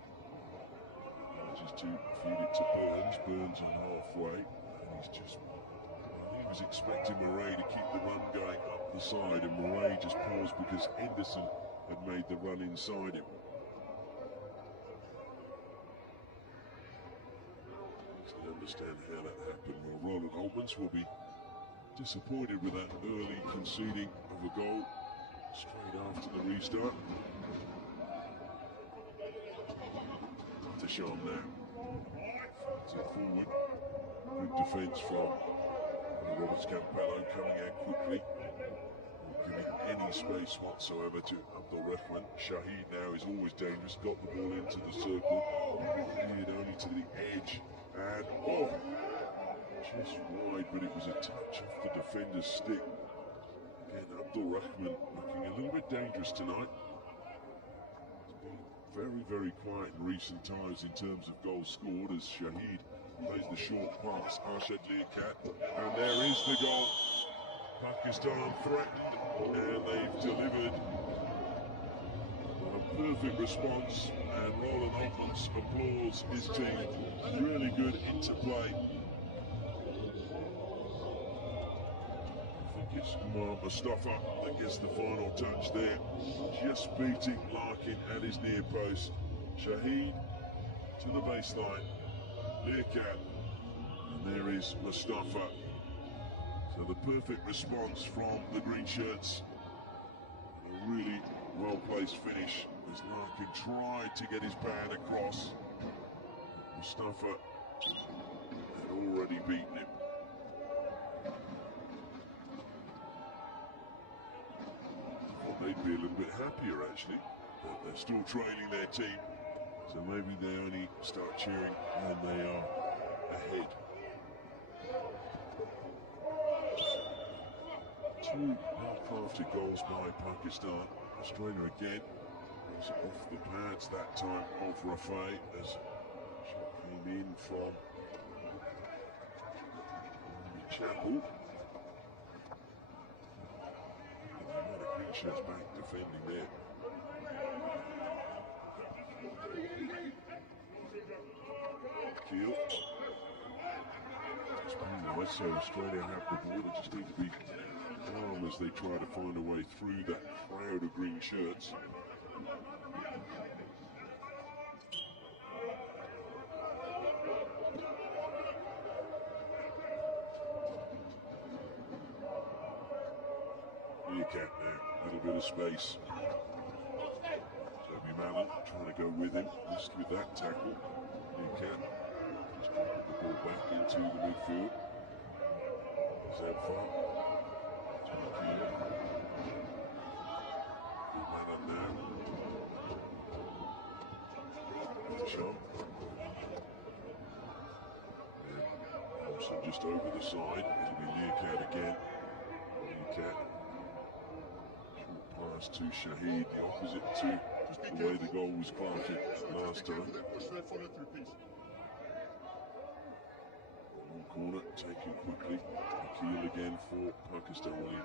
Rogers to feed it to Burns. Burns on halfway, and he's just. He was expecting Murray to keep the run going up the side, and Murray just paused because Henderson had made the run inside him. So I understand how that happened. Well, Roland Holmans will be disappointed with that early conceding of a goal straight after the restart. Tasham now. It's it forward. Good defence from Roberts Campello coming out quickly. Giving any space whatsoever to Abdul Rahman. Shahid now is always dangerous, got the ball into the circle, cleared only to the edge, and just wide, but it was a touch off the defender's stick. Again, Abdul Rahman looking a little bit dangerous tonight. He's been very, very quiet in recent times in terms of goals scored as Shahid plays the short pass, Arshad Liaquat, and there is the goal. Pakistan threatened, and they've delivered a perfect response, and Roland Holmans applauds his team. Really good interplay. I think it's Umar Mustafa that gets the final touch there, just beating Larkin at his near post. Shahid to the baseline, Liaquat, and there is Mustafa. So the perfect response from the green shirts. A really well-placed finish as Larkin tried to get his band across. Mustafa had already beaten him. Thought they'd be a little bit happier actually, but they're still trailing their team. So maybe they only start cheering when they are ahead. 2 half-crafted goals by Pakistan, Australia again. It's off the pads that time of Rafael as shot came in from Chapel. Shirts back defending there. Keel. It's been nice, so Australia have the ball. They just need to be calm as they try to find a way through that crowd of green shirts. Meerkat now, a little bit of space. Toby Mallon trying to go with him, missed with that tackle. Meerkat just put the ball back into the midfield. Zamfar. Mallon now. Shot. Thompson just over the side. It'll be Meerkat again. Meerkat. Pass to Shahid, the opposite to the way the goal was crafted last time. Long corner, taken quickly. Keel again for Pakistan. Well, he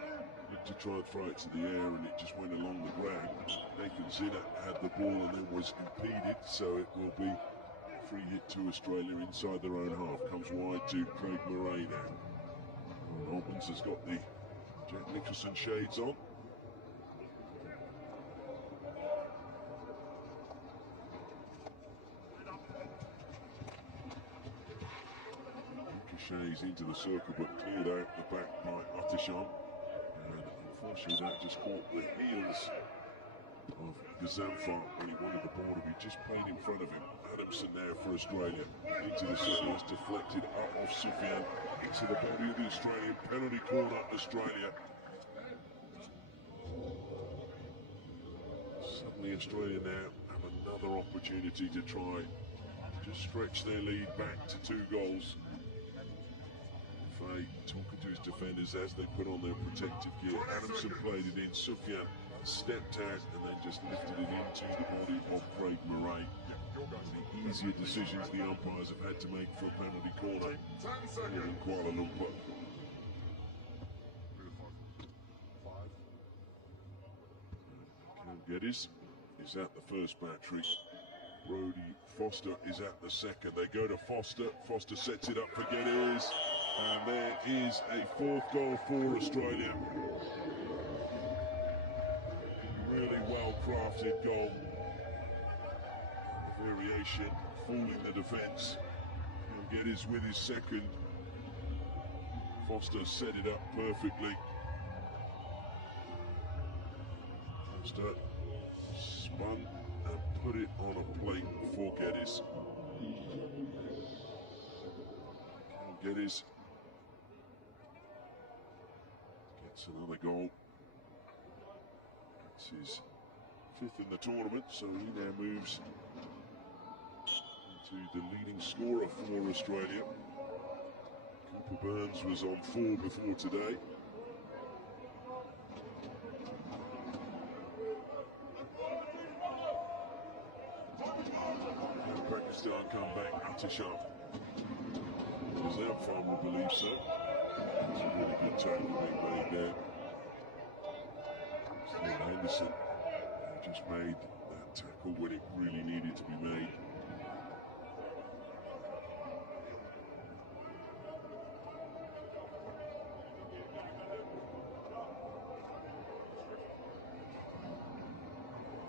looked to try and throw it to the air and it just went along the ground. Nathan Zinner had the ball and then was impeded, so it will be a free hit to Australia inside their own half. Comes wide to Craig Murray now. Robbins has got the Jack Nicholson shades on. Shades into the circle but cleared out the back by Atisham, and unfortunately that just caught the heels of Gazamfar when he wanted the ball to be just played in front of him. Adamson there for Australia into the circle, is deflected up off Sufyan into the body of the Australian. Penalty corner Australia. Suddenly Australia now have another opportunity to try just stretch their lead back to 2 goals. Talking to his defenders as they put on their protective gear. Adamson played it in, Sufyan stepped out and then just lifted it into the body of Craig Murray. The easier decisions the umpires have had to make for a penalty corner here in Kuala Lumpur. Cam Geddes is at the first battery. Brody Foster is at the second. They go to Foster. Foster sets it up for Geddes. And there is a 4th goal for Australia. Really well crafted goal. The variation fooling the defence. He'll get his with his second. Foster set it up perfectly. Foster spun and put it on a plate for Geddes. Geddes gets another goal. It's his 5th in the tournament, so he now moves into the leading scorer for Australia. Cooper Burns was on 4 before today. And Pakistan come back to Shah. Zamfar will believe so. It's a really good tackle being made there. Steve Henderson just made that tackle when it really needed to be made.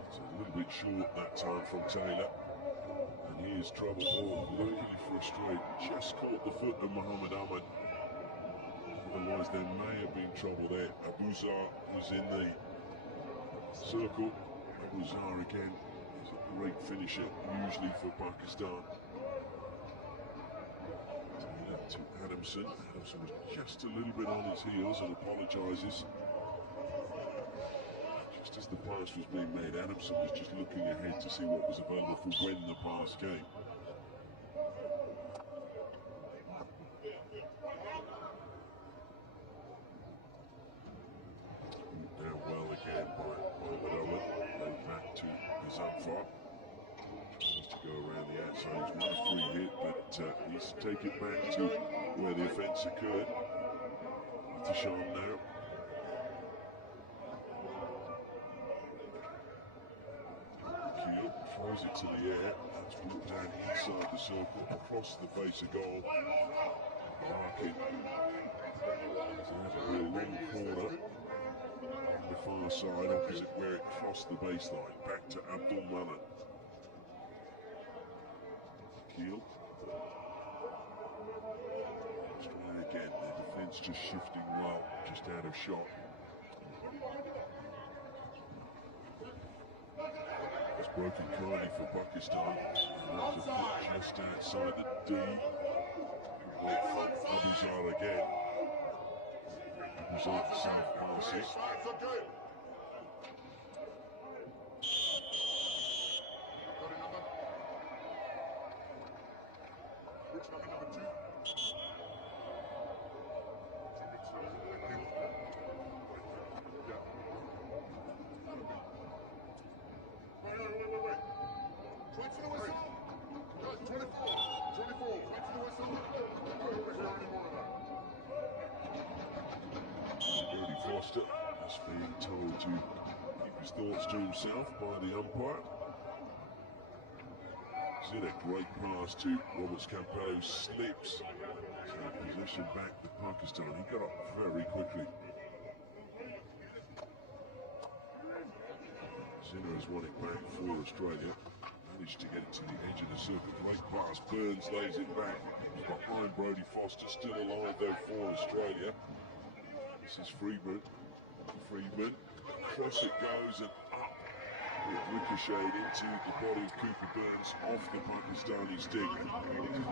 It's a little bit short that time from Taylor. And here's trouble. Oh, luckily for Australia, just caught the foot of Muhammad Ahmed. Otherwise, there may have been trouble there. Abuzar was in the circle. Abuzar again is a great finisher, usually for Pakistan. Taylor to Adamson. Adamson was just a little bit on his heels and apologises. Just as the pass was being made, Adamson was just looking ahead to see what was available for when the pass came. Now well again by Mohamed Ahmed. So he's won a free hit, but he's taken it back to where the offence occurred. To Sean now. Keel throws it to the air. That's brought down inside the circle, across the face of goal. Larkin has a real long corner on the far side, opposite where it crossed the baseline. Back to Abdul Mullen. Keel. Australia again, the defence just shifting well, just out of shot. It's broken kindly for Pakistan. That's a foot just outside the D. Abuzar again. Abuzar self passes. Foster is being told to keep his thoughts to himself by the umpire. He's in a great pass to Roberts Campello, slips. So possession back to Pakistan. He got up very quickly. Zinner has won it back for Australia. Managed to get it to the edge of the circle. Great pass. Burns lays it back. Behind Brodie Foster. Still alive though for Australia. This is Freedman. Freedman. Across it goes and up. It ricocheted into the body of Cooper Burns off the Pakistani stick.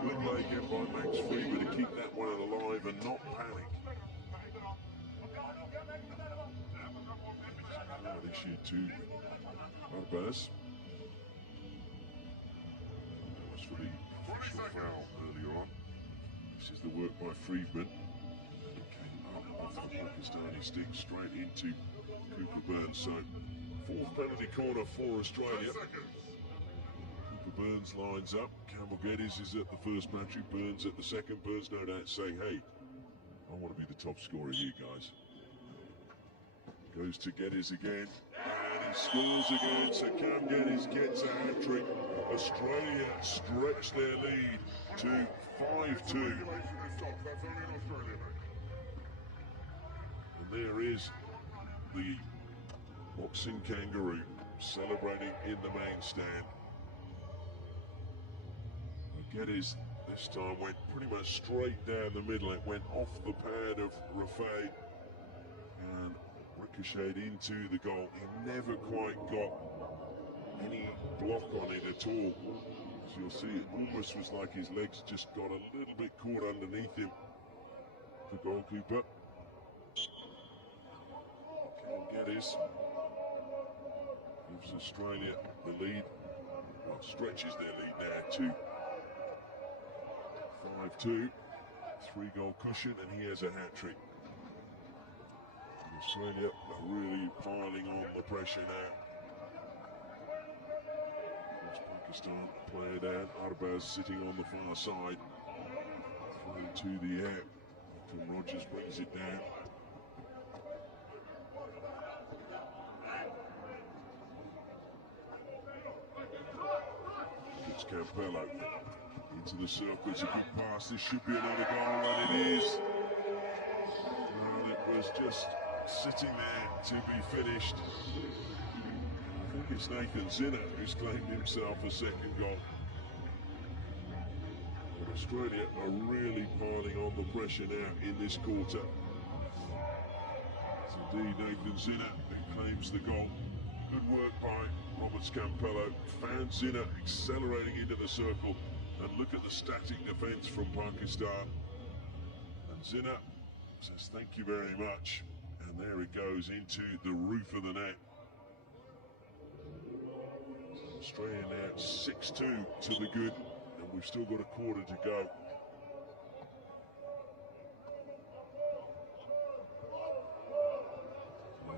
Good play again by Max Freedman to keep that one alive and not panic. An issue to Arbaz. That was for the official foul earlier on. This is the work by Freedman. Off the Pakistani stick straight into Cooper Burns. So fourth penalty corner for Australia. Cooper Burns lines up. Campbell Geddes is at the first battery. Burns at the second. Burns no doubt saying, hey, I want to be the top scorer here, guys. Goes to Geddes again. And he scores again. So Cam Geddes gets a hat-trick. Australia stretch their lead to 5-2. And there is the boxing kangaroo celebrating in the main stand. Geddes this time went pretty much straight down the middle. It went off the pad of Rafay and ricocheted into the goal. He never quite got any block on it at all. As you'll see, it almost was like his legs just got a little bit caught underneath him. The goalkeeper. Geddes gives Australia the lead, well, stretches their lead now to 5-2, 3-goal cushion, and he has a hat-trick. Australia are really piling on the pressure now. There's Pakistan player down, Arbaz sitting on the far side, thrown to the air. From Rogers brings it down. It's Campello into the circle. It's a good pass. This should be another goal, and it is. Well, it was just sitting there to be finished. I think it's Nathan Zinner who's claimed himself a second goal. But Australia are really piling on the pressure now in this quarter. It's indeed Nathan Zinner who claims the goal. Good work by Roberts Campello. Found Zinner accelerating into the circle. And look at the static defence from Pakistan. And Zinner says thank you very much. And there it goes into the roof of the net. Australia now 6-2 to the good. And we've still got a quarter to go.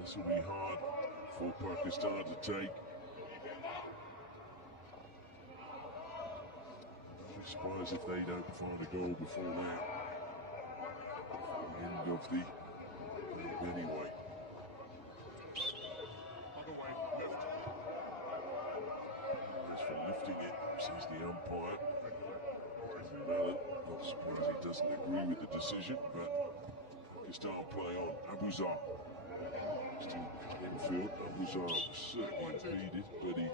This will be hard for Pakistan to take. Surprised if they don't find a goal before now. End of the anyway. As for lifting it, says the umpire. Well, not surprised he doesn't agree with the decision, but Pakistan play on. Abuzar still infield. Abuzar certainly impeded, but he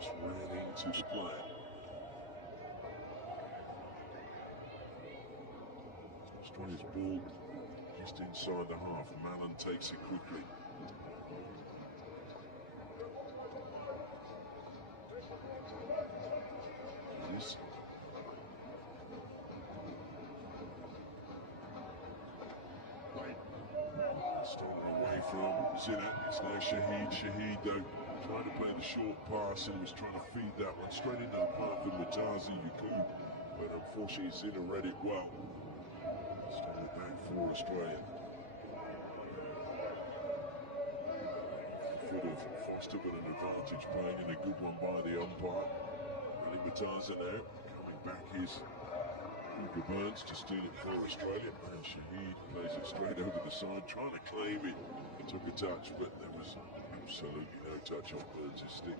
just ran into the player. Australia's ball just inside the half. Mallon takes it quickly. Stolen away from Zina. It's now Shahid. Shahid, though, trying to play the short pass and was trying to feed that one straight into the path of Mutazi Yakub. But unfortunately, Zina read it well. Stolen back for Australia. Foot of Foster, but an advantage playing, and a good one by the umpire. Ali Mutazi now coming back his Hugo Burns to steal it for Australia, and Shahid plays it straight over the side, trying to claim it. Took a touch, but there was absolutely no touch off Burns' stick.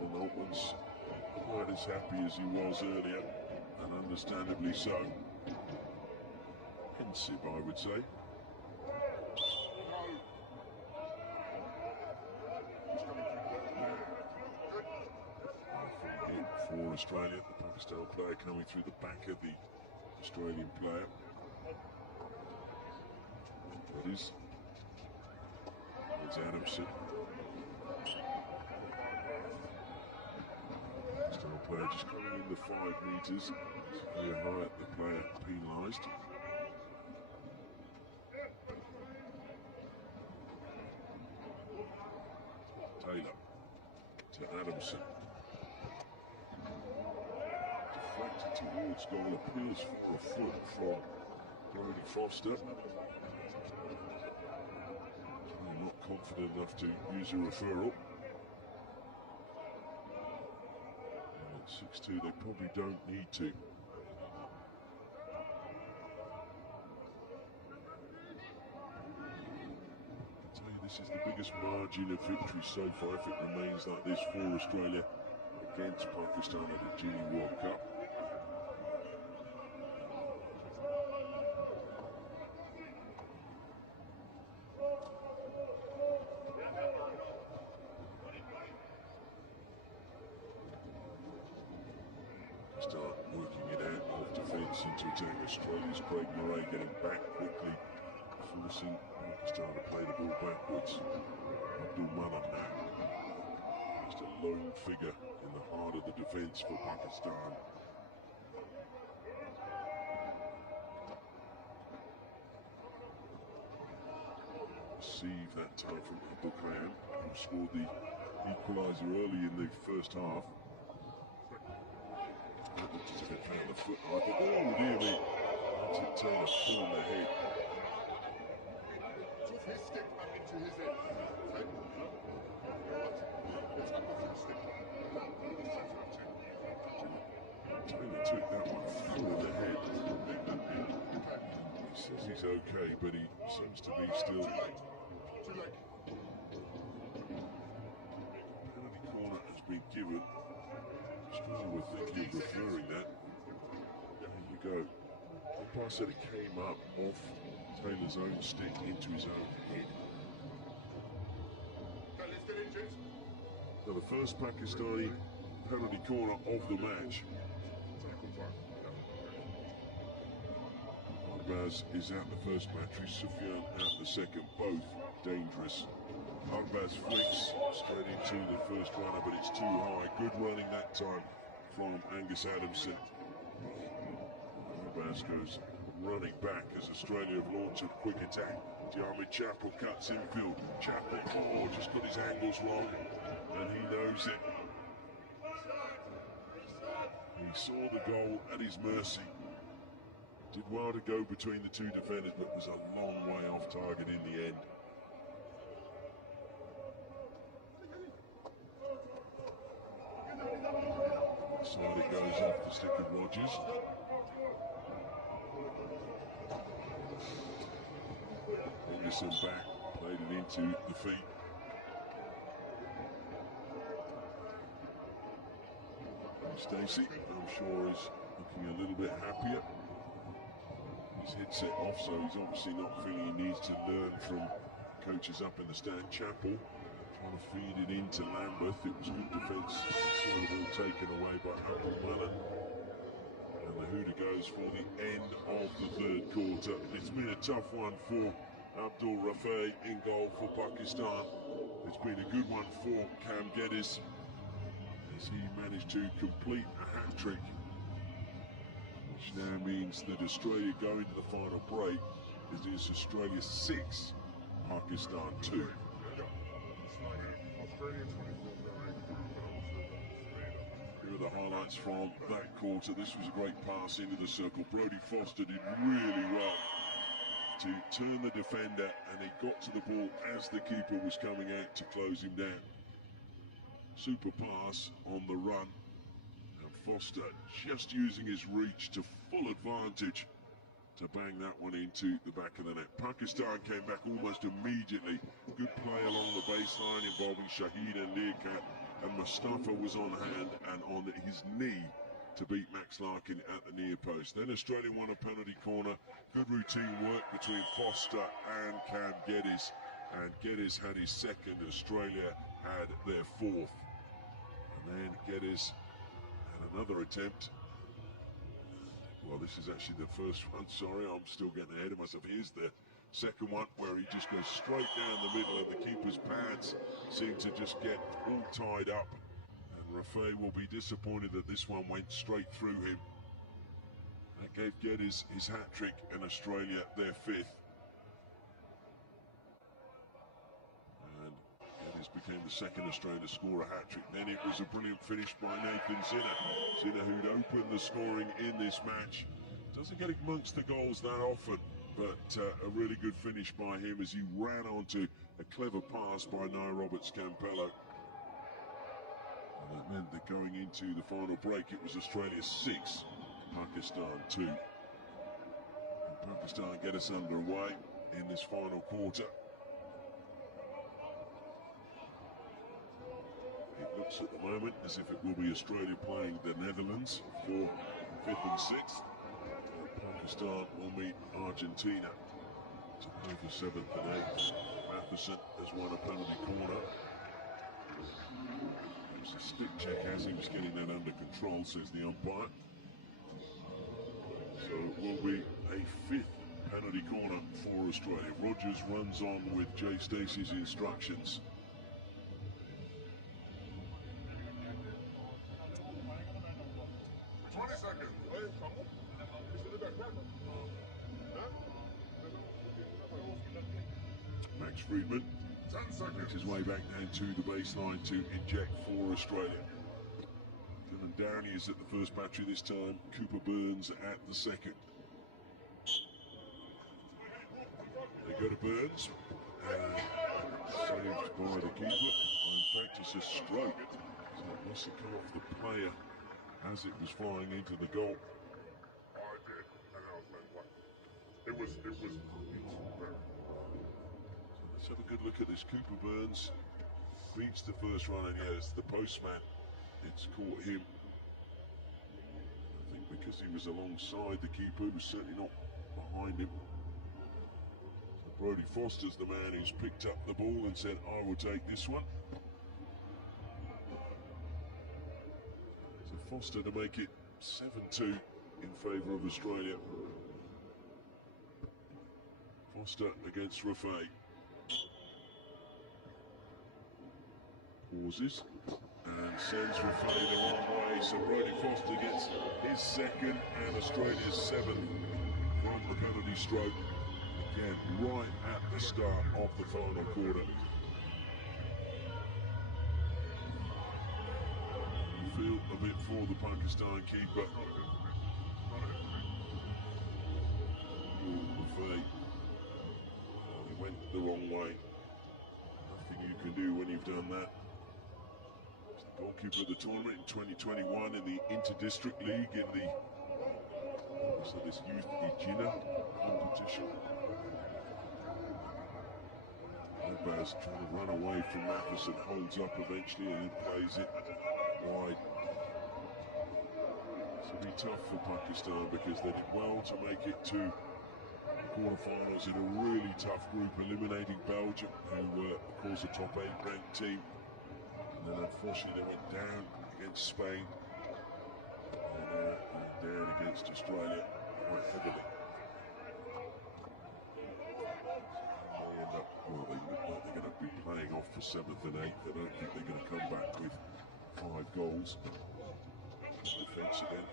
And Altman's quite as happy as he was earlier, and understandably so. Pensive, I would say. For Australia, the Pakistan player coming through the back of the Australian player. That is. It's Adamson. Pakistan player just coming in the 5 metres. Clear height, the player penalised. Taylor to Adamson. Deflected towards goal, appeals for a foot from Brody Foster. I'm not confident enough to use a referral. And at 6-2, they probably don't need to. This is the biggest margin of victory so far if it remains like this for Australia against Pakistan at the Junior World Cup. Start working it out off defence into attack. Australia's Craig Murray getting back quickly, forcing Pakistan to play the ball backwards. Abdul Manan now. Just a lone figure in the heart of the defence for Pakistan. Receive that time from Abdul Khayyam, who scored the equaliser early in the first half. Looked as if it found the foot. I thought, oh dear me. That's it, Taylor full in the head. Taylor took that one full in the head. He says he's okay, but he seems to be still. Penalty corner has been given. Australia were thinking of referring that. There you go. The pass that it came up off Taylor's own stick into his own head. Now the first Pakistani penalty corner of the match. Arbaz is out the first battery, Sufyan out the second, both dangerous. Arbaz flicks straight into the first runner, but it's too high. Good running that time from Angus Adamson. Arbaz goes running back as Australia have launched a quick attack. Diarmid Chappell cuts infield. Chappell, oh, just got his angles wrong, and he knows it. He saw the goal at his mercy. Did well to go between the two defenders, but was a long way off target in the end. Side it goes off the stick of Rogers. Henderson back, played it into the feet. Stacey, I'm sure, is looking a little bit happier. His headset off, so he's obviously not feeling he needs to learn from coaches up in the stand. Chapel trying to feed it into Lambeth. It was good defence, sort of all taken away by Abdul Mullen. And the hooter goes for the end of the third quarter. It's been a tough one for Abdul Rafi in goal for Pakistan. It's been a good one for Cam Geddes as he managed to complete a hat-trick, which now means that Australia going to the final break is Australia 6, Pakistan 2. Here are the highlights from that quarter. This was a great pass into the circle. Brodie Foster did really well to turn the defender, and he got to the ball as the keeper was coming out to close him down. Super pass on the run, and Foster just using his reach to full advantage to bang that one into the back of the net. Pakistan came back almost immediately. Good play along the baseline involving Shahid and Learcat, and Mustafa was on hand and on his knee to beat Max Larkin at the near post. Then Australia won a penalty corner. Good routine work between Foster and Cam Geddes, and Geddes had his second. Australia had their fourth. And then Geddes had another attempt. Well, this is actually the first one. Sorry, I'm still getting ahead of myself. Here's the second one where he just goes straight down the middle, and the keeper's pads seem to just get all tied up. And Rafi will be disappointed that this one went straight through him. That gave Geddes his hat-trick and Australia their fifth. And Geddes became the second Australian to score a hat-trick. Then it was a brilliant finish by Nathan Zinner. Zinner, who'd opened the scoring in this match. Doesn't get amongst the goals that often, but a really good finish by him as he ran onto a clever pass by Nia Roberts-Campello. And that meant that going into the final break, it was Australia 6, Pakistan 2. And Pakistan get us underway in this final quarter. It looks at the moment as if it will be Australia playing the Netherlands for 5th and 6th. Pakistan will meet Argentina to play for 7th and 8th. Matheson has won a penalty corner. It was a stick check as he was getting that under control, says the umpire. So it will be a 5th penalty corner for Australia. Rogers runs on with Jay Stacey's instructions. Max Friedman makes his way back down to the baseline to inject for Australia. Dylan Downey is at the first battery this time. Cooper Burns at the second. They go to Burns, and saved by the keeper. In fact, it's a stroke, so it must have come off the player as it was flying into the goal. It was. Let's have a good look at this. Cooper Burns beats the first run, and yes, the postman, it's caught him. I think because he was alongside the keeper, he was certainly not behind him. So Brodie Foster's the man who's picked up the ball and said, I will take this one. So Foster to make it 7-2 in favour of Australia. Foster against Rafi. Pauses and sends Rafi the wrong way, so Brodie Foster gets his second and Australia's 7th from the penalty stroke. Again, right at the start of the final quarter. You feel a bit for the Pakistan keeper. Rafi, he went the wrong way. Nothing you can do when you've done that. goalkeeper of the tournament in 2021 in the Inter-District League in the this youth Ijina competition. Lopez trying to run away from Matheson, holds up eventually and then plays it wide. This will be tough for Pakistan because they did well to make it to quarterfinals in a really tough group, eliminating Belgium, who were of course a top 8 ranked team. And then unfortunately they went down against Spain and down against Australia quite heavily. They end up, well, they look like they're going to be playing off for 7th and 8th. I don't think they're going to come back with 5 goals. Defence again.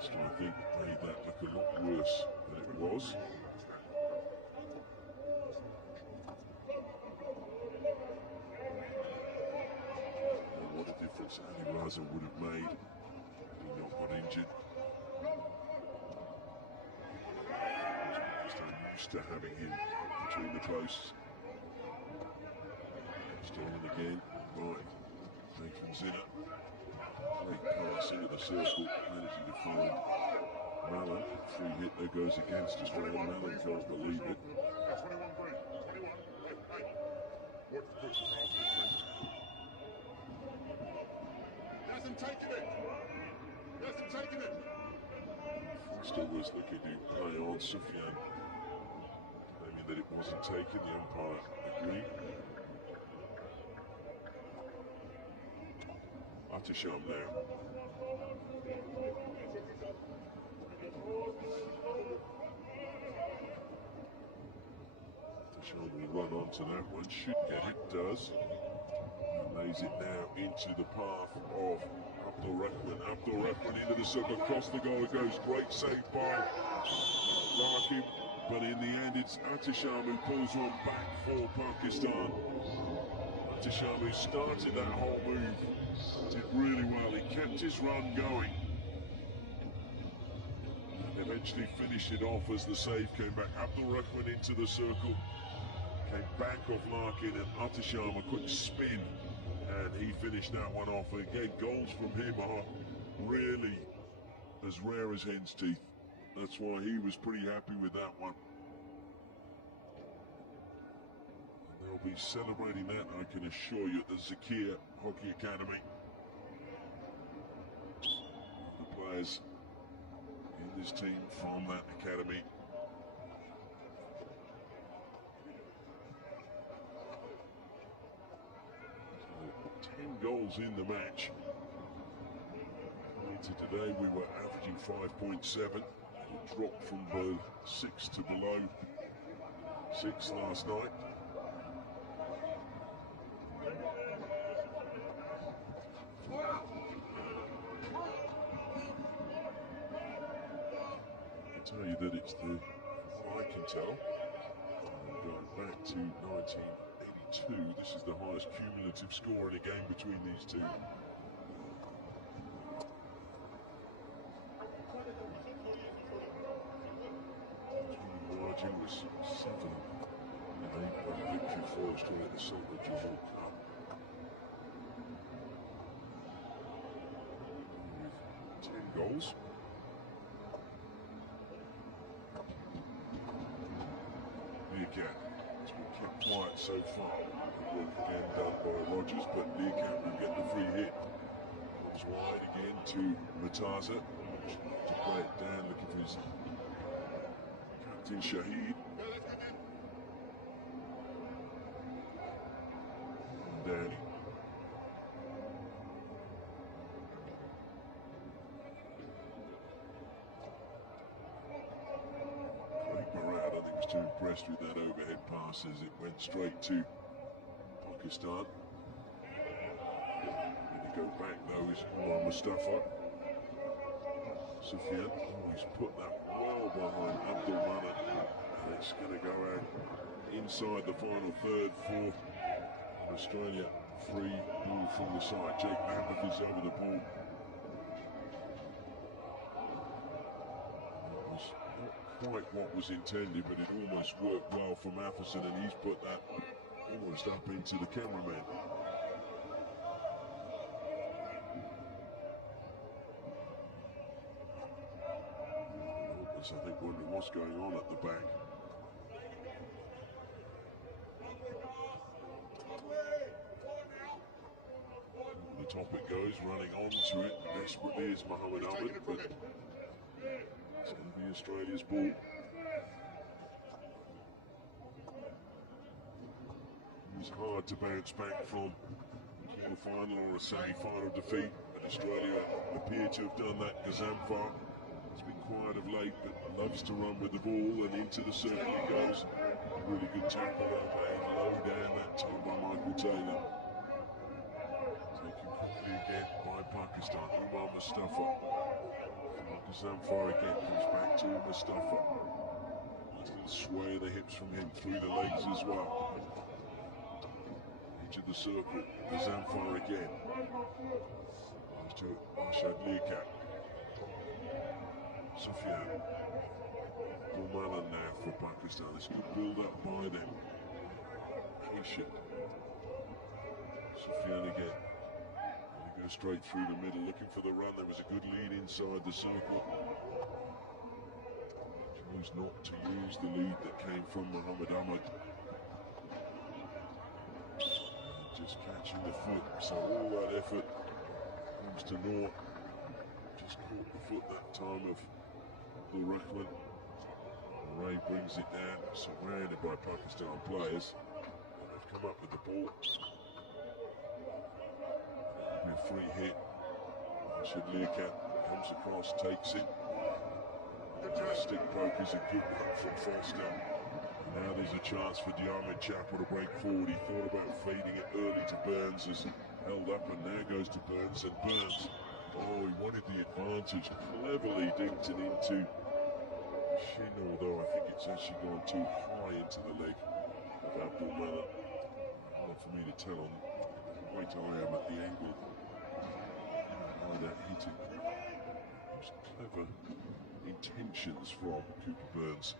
So I think made that look a lot worse than it was. And what a difference Ali Raza would have made had he not got injured. Just used to having him between the posts. Still in again, right, Nathan Zinner. Great passing at the circle, managing to find Malin. Free hit there goes against Australia. Malin can't believe it. 21-3. 21. Hey. Watch the push after this. He hasn't taken it. He hasn't taken it. Foster was looking to play on Sufyan, claiming that it wasn't taken. The umpire agreed. Atisham now. Atisham will run onto that one, should get it, does. And lays it now into the path of Abdul Rahman. Abdul Rahman into the circle, across the goal it goes. Great save by Rakib, but in the end it's Atisham who pulls one back for Pakistan. Atisham, who started that whole move, did really well. He kept his run going and eventually finished it off as the save came back. Abdul Rahman into the circle, came back off Larkin, and Atisham a quick spin, and he finished that one off. Again, goals from him are really as rare as hen's teeth. That's why he was pretty happy with that one. They'll be celebrating that, I can assure you, at the Zakir Hockey Academy. The players in this team from that academy. So 10 goals in the match. Into today we were averaging 5.7. It dropped from below 6 to below 6 last night. Tell you that it's the, I can tell, going back to 1982, this is the highest cumulative score in a game between these two. The margin was 7-8 victory for Australia at the Silver Jewel Cup. With 10 goals. Learkamp has been kept quiet so far. Good work again done by Rogers, but Learkamp will get the free hit. Comes wide again to Mataza. To play it down, looking for his captain Shahid. And Danny. I don't think was too impressed with that overhead pass as it went straight to Pakistan. Going to go back though is Umar Mustafa. Sufyan, he's put that well behind Abdul Rahman, and it's going to go out inside the final third for Australia. Free ball from the side. Jake Mammoth is over the ball. That was not quite what was intended, but it almost worked well for Matheson, and he's put that almost up into the cameraman. I think wondering what's going on at the back. The top it goes, running onto it. Desperately is Mohammed Ahmed, but it's going to be Australia's ball. It's hard to bounce back from a quarter-final or a semi-final defeat, but Australia appear to have done that. Gazamfar has been quiet of late, but loves to run with the ball, and into the circle he goes. Really good tackle there, but low down that time by Michael Taylor. Taken quickly again by Pakistan. Umar Mustafa. Gazamfar again comes back to Mustafa. Nice little sway of the hips from him through the legs as well. Into the circle. Gazamfar again. Goes to Arshad Liaquat. Sufyan. Gulmalan now for Pakistan. It's a good build-up by them. Patient. Sufyan again. He goes straight through the middle, looking for the run. There was a good lead inside the circle. Chose not to use the lead that came from Mohammed Ahmed. Just catching the foot. So all that effort comes to naught. Just caught the foot that time of the Rahman. Ray brings it down, surrounded by Pakistan players. And they've come up with the ball. A free hit. Arshad Liaquat comes across, takes it. Stick poke is a good one from Foster. And now there's a chance for Diarmid Chappell to break forward. He thought about feeding it early to Burns, as held up, and now goes to Burns, and Burns, oh, he wanted the advantage, cleverly dinked it into shin, although I think it's actually gone too high into the leg of Abdul Malak. Hard for me to tell on the weight I am at the angle. Why that hitting. Just clever intentions from Cooper Burns.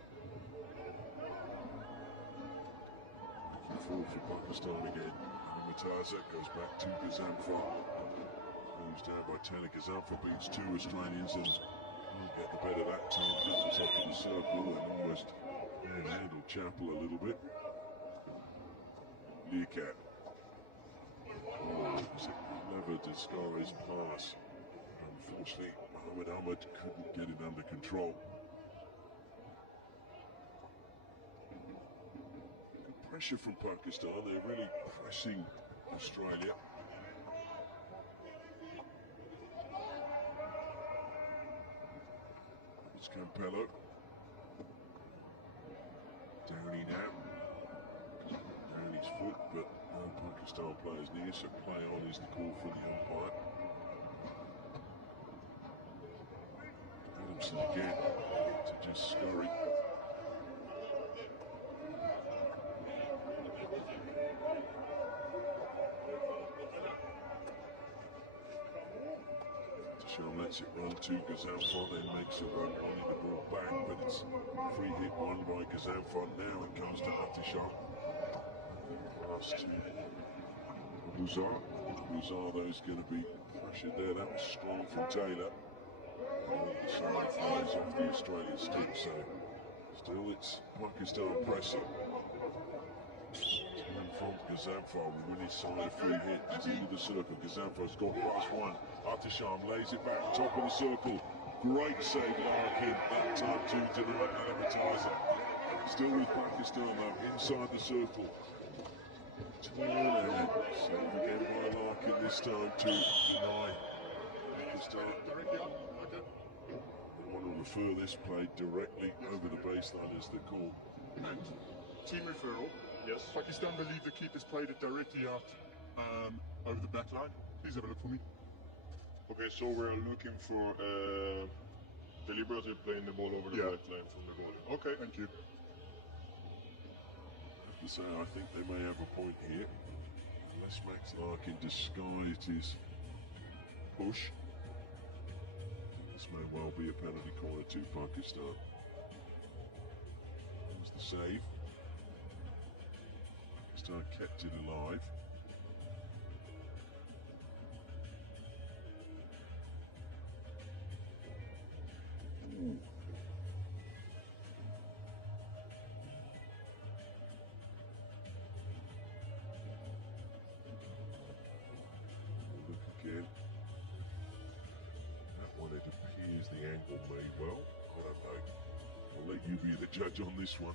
Looking forward for Pakistan again. And Murtaza goes back to Gazamfar. Moves down by 10. Gazamfar beats 2 Australians, and we'll get the better that time. Gets up in the circle and almost handled Chappell a little bit. Liaquat. Oh, it was a clever disguised pass. Unfortunately, Mohammed Ahmed couldn't get it under control. Good pressure from Pakistan. They're really pressing Australia. It's Campello. Downey now. Downey's foot, but no Pakistan players near, so play on is the call for the umpire. Adamson again to just scurry. Sean lets it run to Gazamfar, then makes a run, wanted the ball back, but it's free hit one by Gazamfar. Now it comes to Atisham. Pass to Buzar. Buzar, though, is going to be pressured there. That was strong from Taylor. And all the side flies off the Australian stick, so still it's Pakistan pressing. From Gazamfar will win his side a free hit. He's into the circle. Gazamfar's got +1. Atisham lays it back, top of the circle. Great save, Larkin. That time to deny Alamatizer. Still with Pakistan though, inside the circle. Turn and save again by Larkin this time to deny Pakistan. One of the furthest played directly over the baseline is the call. And team referral. Yes. Pakistan believe the keepers played it directly out over the back line. Please have a look for me. Okay, so we're looking for deliberately playing the ball over the back line from the goalie. Okay. Thank you. I have to say, I think they may have a point here. Unless Max Larkin disguised his push, this may well be a penalty corner to Pakistan. save. Pakistan kept it alive. Ooh. Look again. That one, it appears the angle may well. I don't know. I'll let you be the judge on this one.